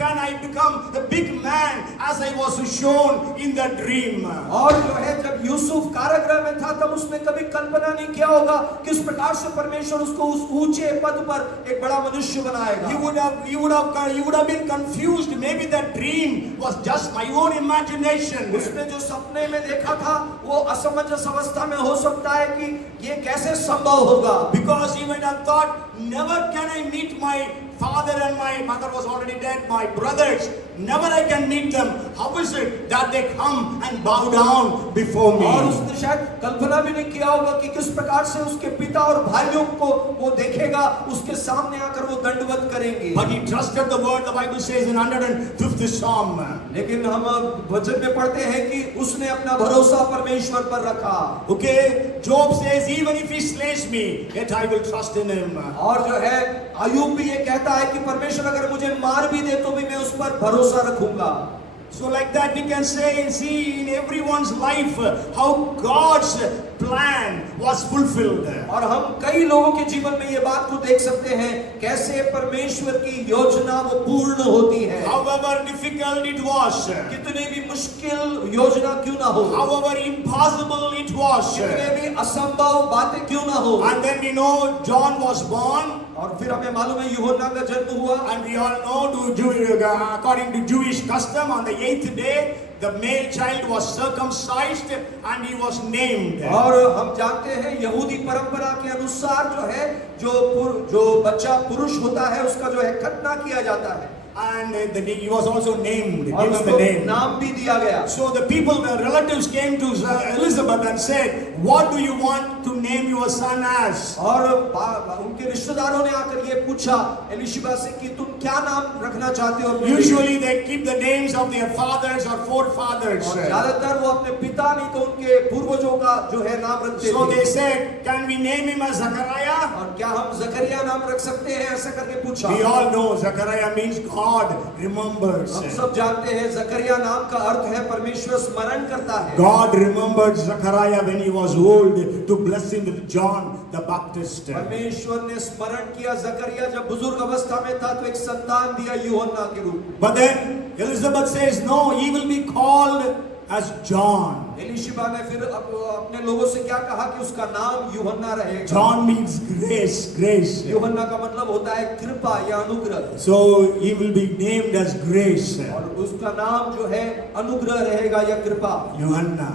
can I become a big man as I was shown in the dream. और जो है जब यूसुफ कारागृह में था तब उसने कभी कल्पना नहीं किया होगा किस प्रकार से परमेश्वर उसको उस ऊंचे पद पर एक बड़ा मनुष्य बनाएगा। You would have been confused. Maybe that dream was just my own imagination. उसने जो सपने में देखा था वो असमंजस अवस्था में हो सकता है कि ये कैसे संभव होगा। Because he might have thought, never can I meet my father, and my mother was already dead, my brothers, never I can meet them. How is it that they come and bow down before me? और उसने शायद कल्पना भी नहीं किया होगा कि किस प्रकार से उसके पिता और भाइयों को वो देखेगा, उसके सामने आकर वो दंडवत करेंगे। But he trusted the word. The Bible says in 105th Psalm. लेकिन हम वचन में पढ़ते हैं कि उसने अपना भरोसा परमेश्वर पर रखा। Okay, Job says, even if he slays me, yet I will trust in him. और जो है अय्यूब भी ये कहता है कि परमेश्वर अगर मुझे मार भी दे तो भी मैं उस पर भरोसा रखूंगा। So like that we can say and see in everyone's life how God's plan was fulfilled. और हम कई लोगों के जीवन में ये बात को देख सकते हैं कैसे परमेश्वर की योजना वो पूर्ण होती है। However difficult it was, कितनी भी मुश्किल योजना क्यों ना हो, however impossible it was, कितने भी असंभव बातें क्यों ना हो। and then we know John was born, और फिर हमें मालूम है यूहन्ना का जन्म हुआ। and we all know according to Jewish custom on the 8th day the male child was circumcised and he was named. और हम जानते हैं यहूदी परंपरा के अनुसार जो है जो बच्चा पुरुष होता है उसका जो है खतना किया जाता है। and he was also named, और given the उसको name. नाम भी दिया गया। So the people, the relatives came to Elizabeth and said, what do you want to name your son as? और उनके रिश्तेदारों ने आकर ये पूछा एलिशिबा से कि तुम क्या नाम रखना चाहते हो अपने बेटे? Usually they keep the names of their fathers or forefathers. और ज्यादातर वो अपने पिता नहीं तो उनके पूर्वजों का जो है नाम रखते So थे। they said, can we name him as Zachariah? और क्या हम जकरिया नाम रख सकते हैं, ऐसा करके पूछा। We all know Zachariah means God remembers. हम सब जानते हैं जकरिया नाम का अर्थ है परमेश्वर स्मरण करता है। God remembered Zachariah when he was old to bless him with John the Baptist. परमेश्वर ने स्मरण किया जकरिया जब बुजुर्ग अवस्था में था तो एक संतान दिया यूहन्ना के रूप में। But then Elizabeth says, no, he will be called as John. Elisheba ने फिर अपने लोगों से क्या कहा कि उसका नाम यूहन्ना रहेगा। John means grace, grace. यूहन्ना का मतलब होता है कृपा या अनुग्रह। So he will be named as grace. और उसका नाम जो है अनुग्रह रहेगा या कृपा। Johanna.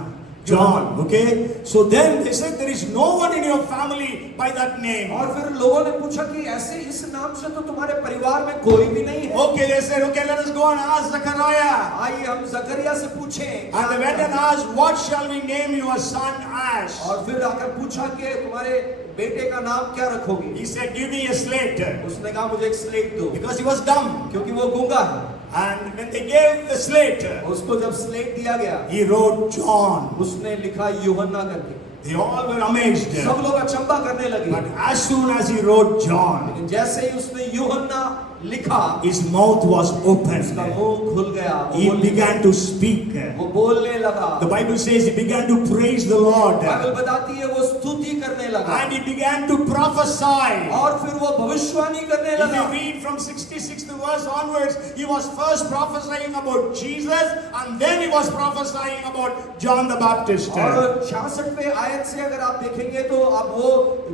John, okay? So then they said there is no one in your family by that name. और फिर लोगों ने पूछा कि ऐसे इस नाम से तो तुम्हारे परिवार में कोई भी नहीं है। Okay, they said, okay, let us go and ask Zechariah. आइए हम जकरिया से पूछें। And they went and asked, what shall we name your son as? और फिर आकर पूछा कि तुम्हारे बेटे का नाम क्या रखोगे? He said, give me a slate. उसने कहा मुझे एक स्लेट दो, Because he was dumb. क्योंकि वो गूंगा है। And when they gave the slate, उसको जब स्लेट दिया गया, he wrote John. उसने लिखा यूहन्ना करके। They all were amazed. सब लोग अचंभा करने लगे। But as soon as he wrote John, लेकिन जैसे ही उसने यूहन्ना लिखा, his mouth was उसका opened. मुंह खुल गया। He began to speak. वो बोलने लगा। The Bible says he began to praise the Lord. Bible बताती है वो स्तुति करने लगा। And he began to prophesy. और फिर वो भविष्यवाणी करने If लगा। you read from 66th verse onwards, he was first prophesying about Jesus and then he was prophesying about John the Baptist. और 66वें आयत से अगर आप देखेंगे तो अब वो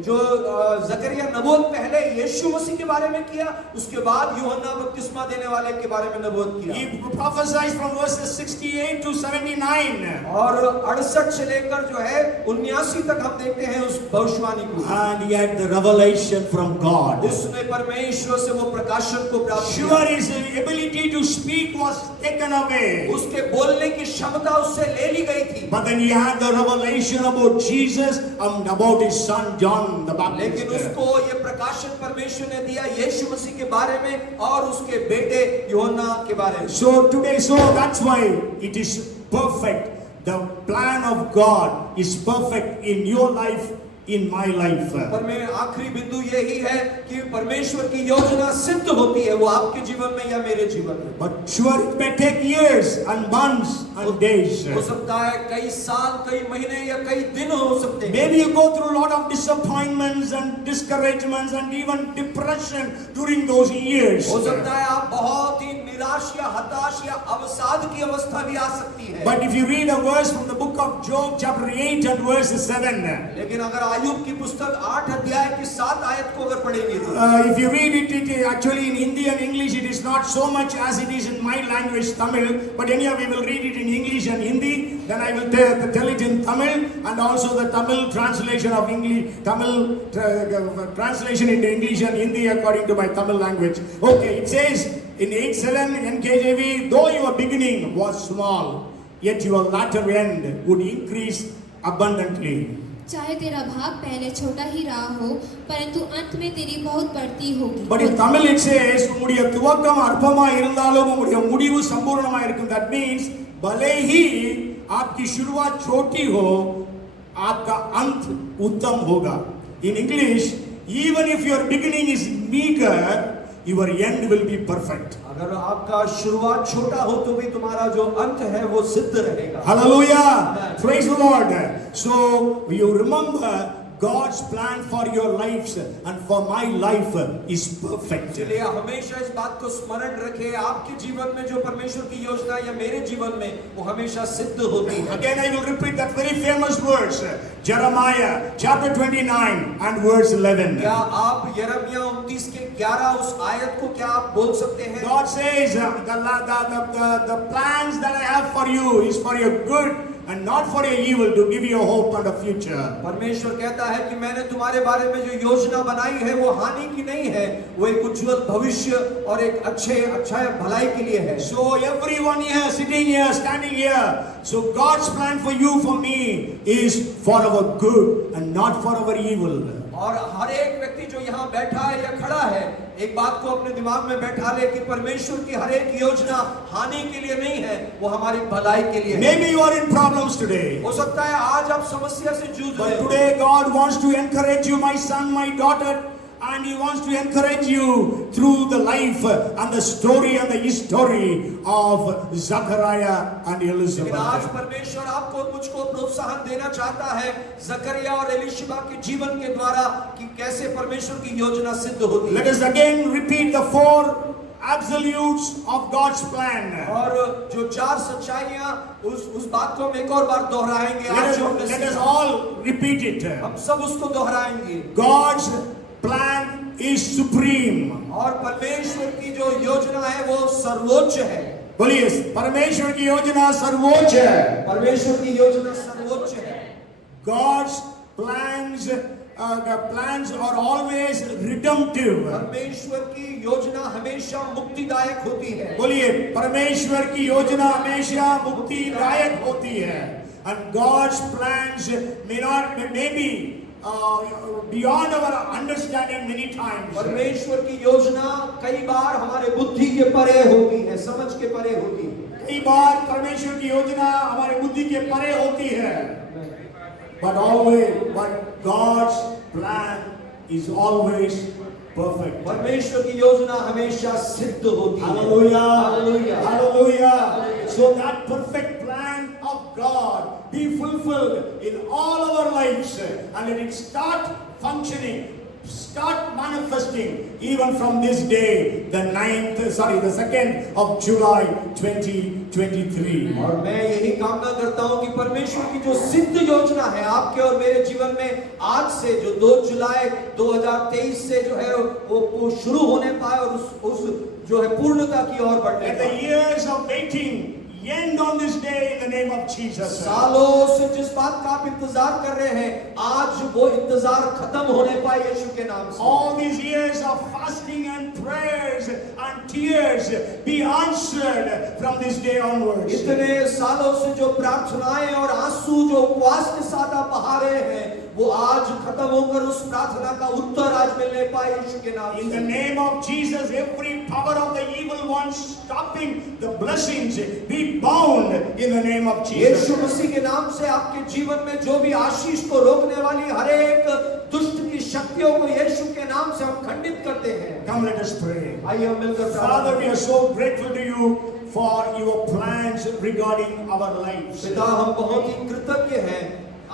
जो जकरिया नबूवत पहले यीशु मसीह के बारे में किया, उसके बाद यूहन्ना बपतिस्मा देने वाले के बारे में नबूवत किया। He prophesies from verses 68 to 79. और 68 से लेकर जो है 79 तक हम देखते हैं उस भविष्यवाणी को। And he had the revelation from God. उसने परमेश्वर से वो प्रकाशन को प्राप्त किया। Sure, his ability to speak was taken away. उसके बोलने की क्षमता उससे ले ली गई थी। But then he had the revelation about Jesus and about his son John the Baptist. लेकिन उसको ये प्रकाशन परमेश्वर ने दिया यीशु मसीह के बारे में और उसके बेटे यूहन्ना के बारे में। So today, so that's why it is perfect. The plan of God is perfect in your life, in my life. पर में आखिरी बिंदु यही है कि परमेश्वर की योजना सिद्ध होती है, वो आपके जीवन में या मेरे जीवन में। But sure, it may take years and months and days. हो सकता है कई साल, कई महीने या कई दिन हो सकते हैं। Maybe you go through a lot of disappointments and discouragements and even depression during those years. हो सकता है आप बहुत ही निराश या हताश या अवसाद की अवस्था भी आ सकती है। But if you read a verse from the book of Job, chapter 8 and verse 7. लेकिन अगर आयुब की पुस्तक 8 अध्याय की 7 आयत को अगर पढ़ेंगे तो If you read it actually in Hindi and English, it is not so much as it is in my language, Tamil. But anyhow, we will read it in English and Hindi. Then I will tell it in Tamil and also the Tamil translation of English, translation into English and Hindi according to my Tamil language. Okay, it says in 8:7 NKJV, though your beginning was small, yet your latter end would increase abundantly. चाहे तेरा भाग पहले छोटा ही रहा हो, परंतु अंत में तेरी बहुत बढ़ती होगी। But in Tamil it says, உம்முடைய துவக்கம் அற்பமா இருந்தாலும் உம்முடைய முடிவு சம்பூர்ணமா இருக்கும். That means, भले ही आपकी शुरुआत छोटी हो, आपका अंत उत्तम होगा. In English, even if your beginning is meager, your end will be perfect. अगर आपका शुरुआत छोटा हो तो भी तुम्हारा जो अंत है वो सिद्ध रहेगा। Hallelujah! Praise the Lord. So you remember God's plan for your lives and for my life is perfect. इसलिए हमेशा इस बात को स्मरण रखें, आपके जीवन में जो परमेश्वर की योजना या मेरे जीवन में वो हमेशा सिद्ध होती है। Again I will repeat that very famous verse, Jeremiah chapter 29 and verse 11. क्या आप यिर्मयाह 29 के 11 उस आयत को क्या आप बोल सकते हैं? God says, the plans that I have for you is for your good and not for your evil, to give you a hope and a future. परमेश्वर कहता है कि मैंने तुम्हारे बारे में जो योजना बनाई है वो हानि की नहीं है, वो एक उज्जवल भविष्य और एक अच्छा भलाई के लिए है। So everyone here, sitting here, standing here, so God's plan for you, for me, is for our good and not for our evil. और हर एक व्यक्ति जो यहाँ बैठा है या खड़ा है, एक बात को अपने दिमाग में बैठा ले कि परमेश्वर की हर एक योजना हानि के लिए नहीं है, वो हमारी भलाई के लिए है। Maybe you are in problems today. हो सकता है आज आप समस्या से जूझ रहे But हो। today God wants to encourage you, my son, my daughter, and He wants to encourage you through the life and the story and the history of Zachariah and लेकिन आज Elizabeth. परमेश्वर आपको और मुझको प्रोत्साहन देना चाहता है जकरिया और एलिशबा के जीवन के द्वारा कि कैसे परमेश्वर की योजना सिद्ध होती Let है। us again repeat the four absolutes of God's plan. और जो चार सच्चाइयां उस बात को हम एक और बार दोहराएंगे। आज जो हमने Let us सीखा, all repeat it. हम सब उसको दोहराएंगे। God's plan is supreme. और परमेश्वर की जो योजना है वो सर्वोच्च है। बोलिए, परमेश्वर की योजना सर्वोच्च है। परमेश्वर की योजना सर्वोच्च है। God's plans, the plans are always redemptive. परमेश्वर की योजना हमेशा मुक्तिदायक होती है। बोलिए, परमेश्वर की योजना हमेशा मुक्तिदायक होती है। And God's plans may be beyond our understanding many times. परमेश्वर की योजना कई बार हमारे बुद्धि के परे होती है, समझ के परे होती है। कई बार परमेश्वर की योजना हमारे बुद्धि के परे होती है। But God's plan is always perfect. परमेश्वर की योजना हमेशा सिद्ध होती है। Hallelujah. Hallelujah. Hallelujah. So that perfect plan of God be fulfilled in all our lives, and let it start functioning, start manifesting even from this day, the 2nd of July 2023. और मैं यही कामना करता हूं कि परमेश्वर की जो सिद्ध योजना है आपके और मेरे जीवन में आज से जो 2 जुलाई 2023 से जो है वो शुरू होने पाए और उस जो है पूर्णता की ओर बढ़ने Let the पाए। years of waiting end on this day in the name of Jesus. सालों से जिस बात का आप इंतजार कर रहे हैं, आज वो इंतजार खत्म होने पाए यीशु के नाम से। All these years of fasting and prayers and tears be answered from this day onwards. इतने सालों से जो प्रार्थनाएं और आंसू जो उपवास के साथ आप बहा रहे हैं, वो आज खत्म होकर उस प्रार्थना का उत्तर आज मिलने पाए यीशु के नाम In the से। name of Jesus, every power of the evil one stopping the blessings be bound in the name of Jesus. यीशु मसीह के नाम से आपके जीवन में जो भी आशीष को रोकने वाली हर एक दुष्ट की शक्तियों को यीशु के नाम से हम खंडित करते हैं। Come, let us pray. आइए हम मिलकर Father, we प्रार्थना are so grateful to you for your plans regarding our lives. पिता, हम बहुत ही कृतज्ञ हैं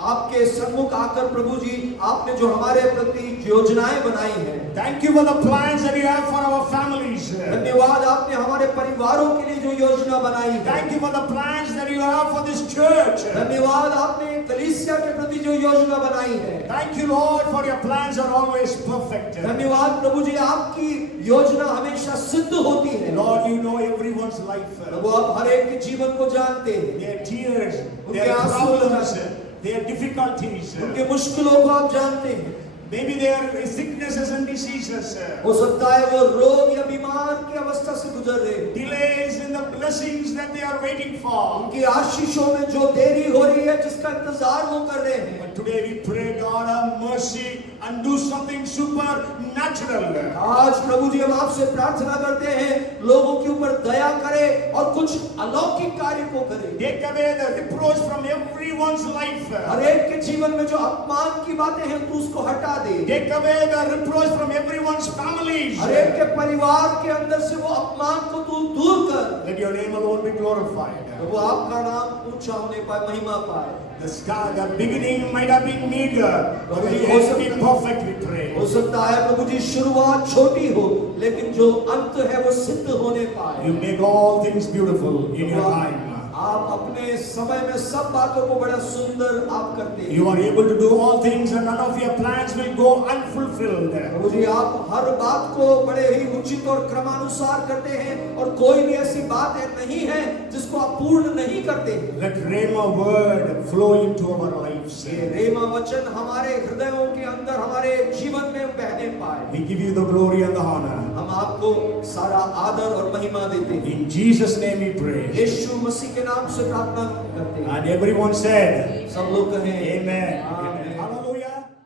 आपके सन्मुख आकर प्रभु जी आपने जो हमारे प्रति योजनाएं बनाई हैं। Thank you for the plans that you have for our families. धन्यवाद आपने हमारे परिवारों के लिए जो योजना बनाई है। Thank you for the plans that you have for this church. धन्यवाद आपने कलीसिया के प्रति जो योजना बनाई है। Thank you, Lord, for your plans are always perfect. धन्यवाद प्रभु जी आपकी योजना हमेशा सिद्ध होती है। Lord, you know everyone's life. प्रभु आप हर एक के जीवन को जानते हैं, Their tears, उनके their आंसू, problems, their difficulties. उनके मुश्किलों को आप जानते हैं। Maybe their sicknesses and diseases. हो सकता है वो रोग या बीमार की अवस्था से गुजर रहे हैं। Delays in the blessings that they are waiting for. उनकी आशीषों में जो देरी हो रही है जिसका इंतजार वो कर रहे हैं। But today we pray, God, have mercy and do something supernatural. आज प्रभु जी हम आपसे प्रार्थना करते हैं लोगों के ऊपर दया करे और कुछ अलौकिक कार्य को करे। Take away the reproach from everyone's life. हर एक के जीवन में जो अपमान की बातें हैं तू उसको हटा दे। Take away the reproach from everyone's families. हर एक के परिवार के अंदर से वो अपमान को तू दूर कर। Let your name alone be glorified. वो आपका नाम ऊंचा होने पाए, महिमा पाए। The beginning might have been meager, but the end be perfect, we pray. हो सकता है प्रभु जी शुरुआत छोटी हो लेकिन जो अंत है वो सिद्ध होने पाए। You make all things beautiful in your time. आप अपने समय में सब बातों को बड़ा सुंदर आप करते हैं। You are able to do all things and none of your plans will go unfulfilled. प्रभु जी, आप हर बात को बड़े ही उचित और क्रमानुसार करते हैं और कोई भी ऐसी बात नहीं है जिसको आप पूर्ण नहीं करते। Let Rhema word flow into our lives. ये रेमा वचन हमारे हृदयों के अंदर हमारे जीवन में बहने पाए। We give you the glory and the honor. हम आपको सारा आदर और महिमा देते हैं। In Jesus' name we pray. यीशु मसीह के नाम से प्रार्थना करते हैं। And everyone said, सब लोग कहें Amen. आमीन। Hallelujah.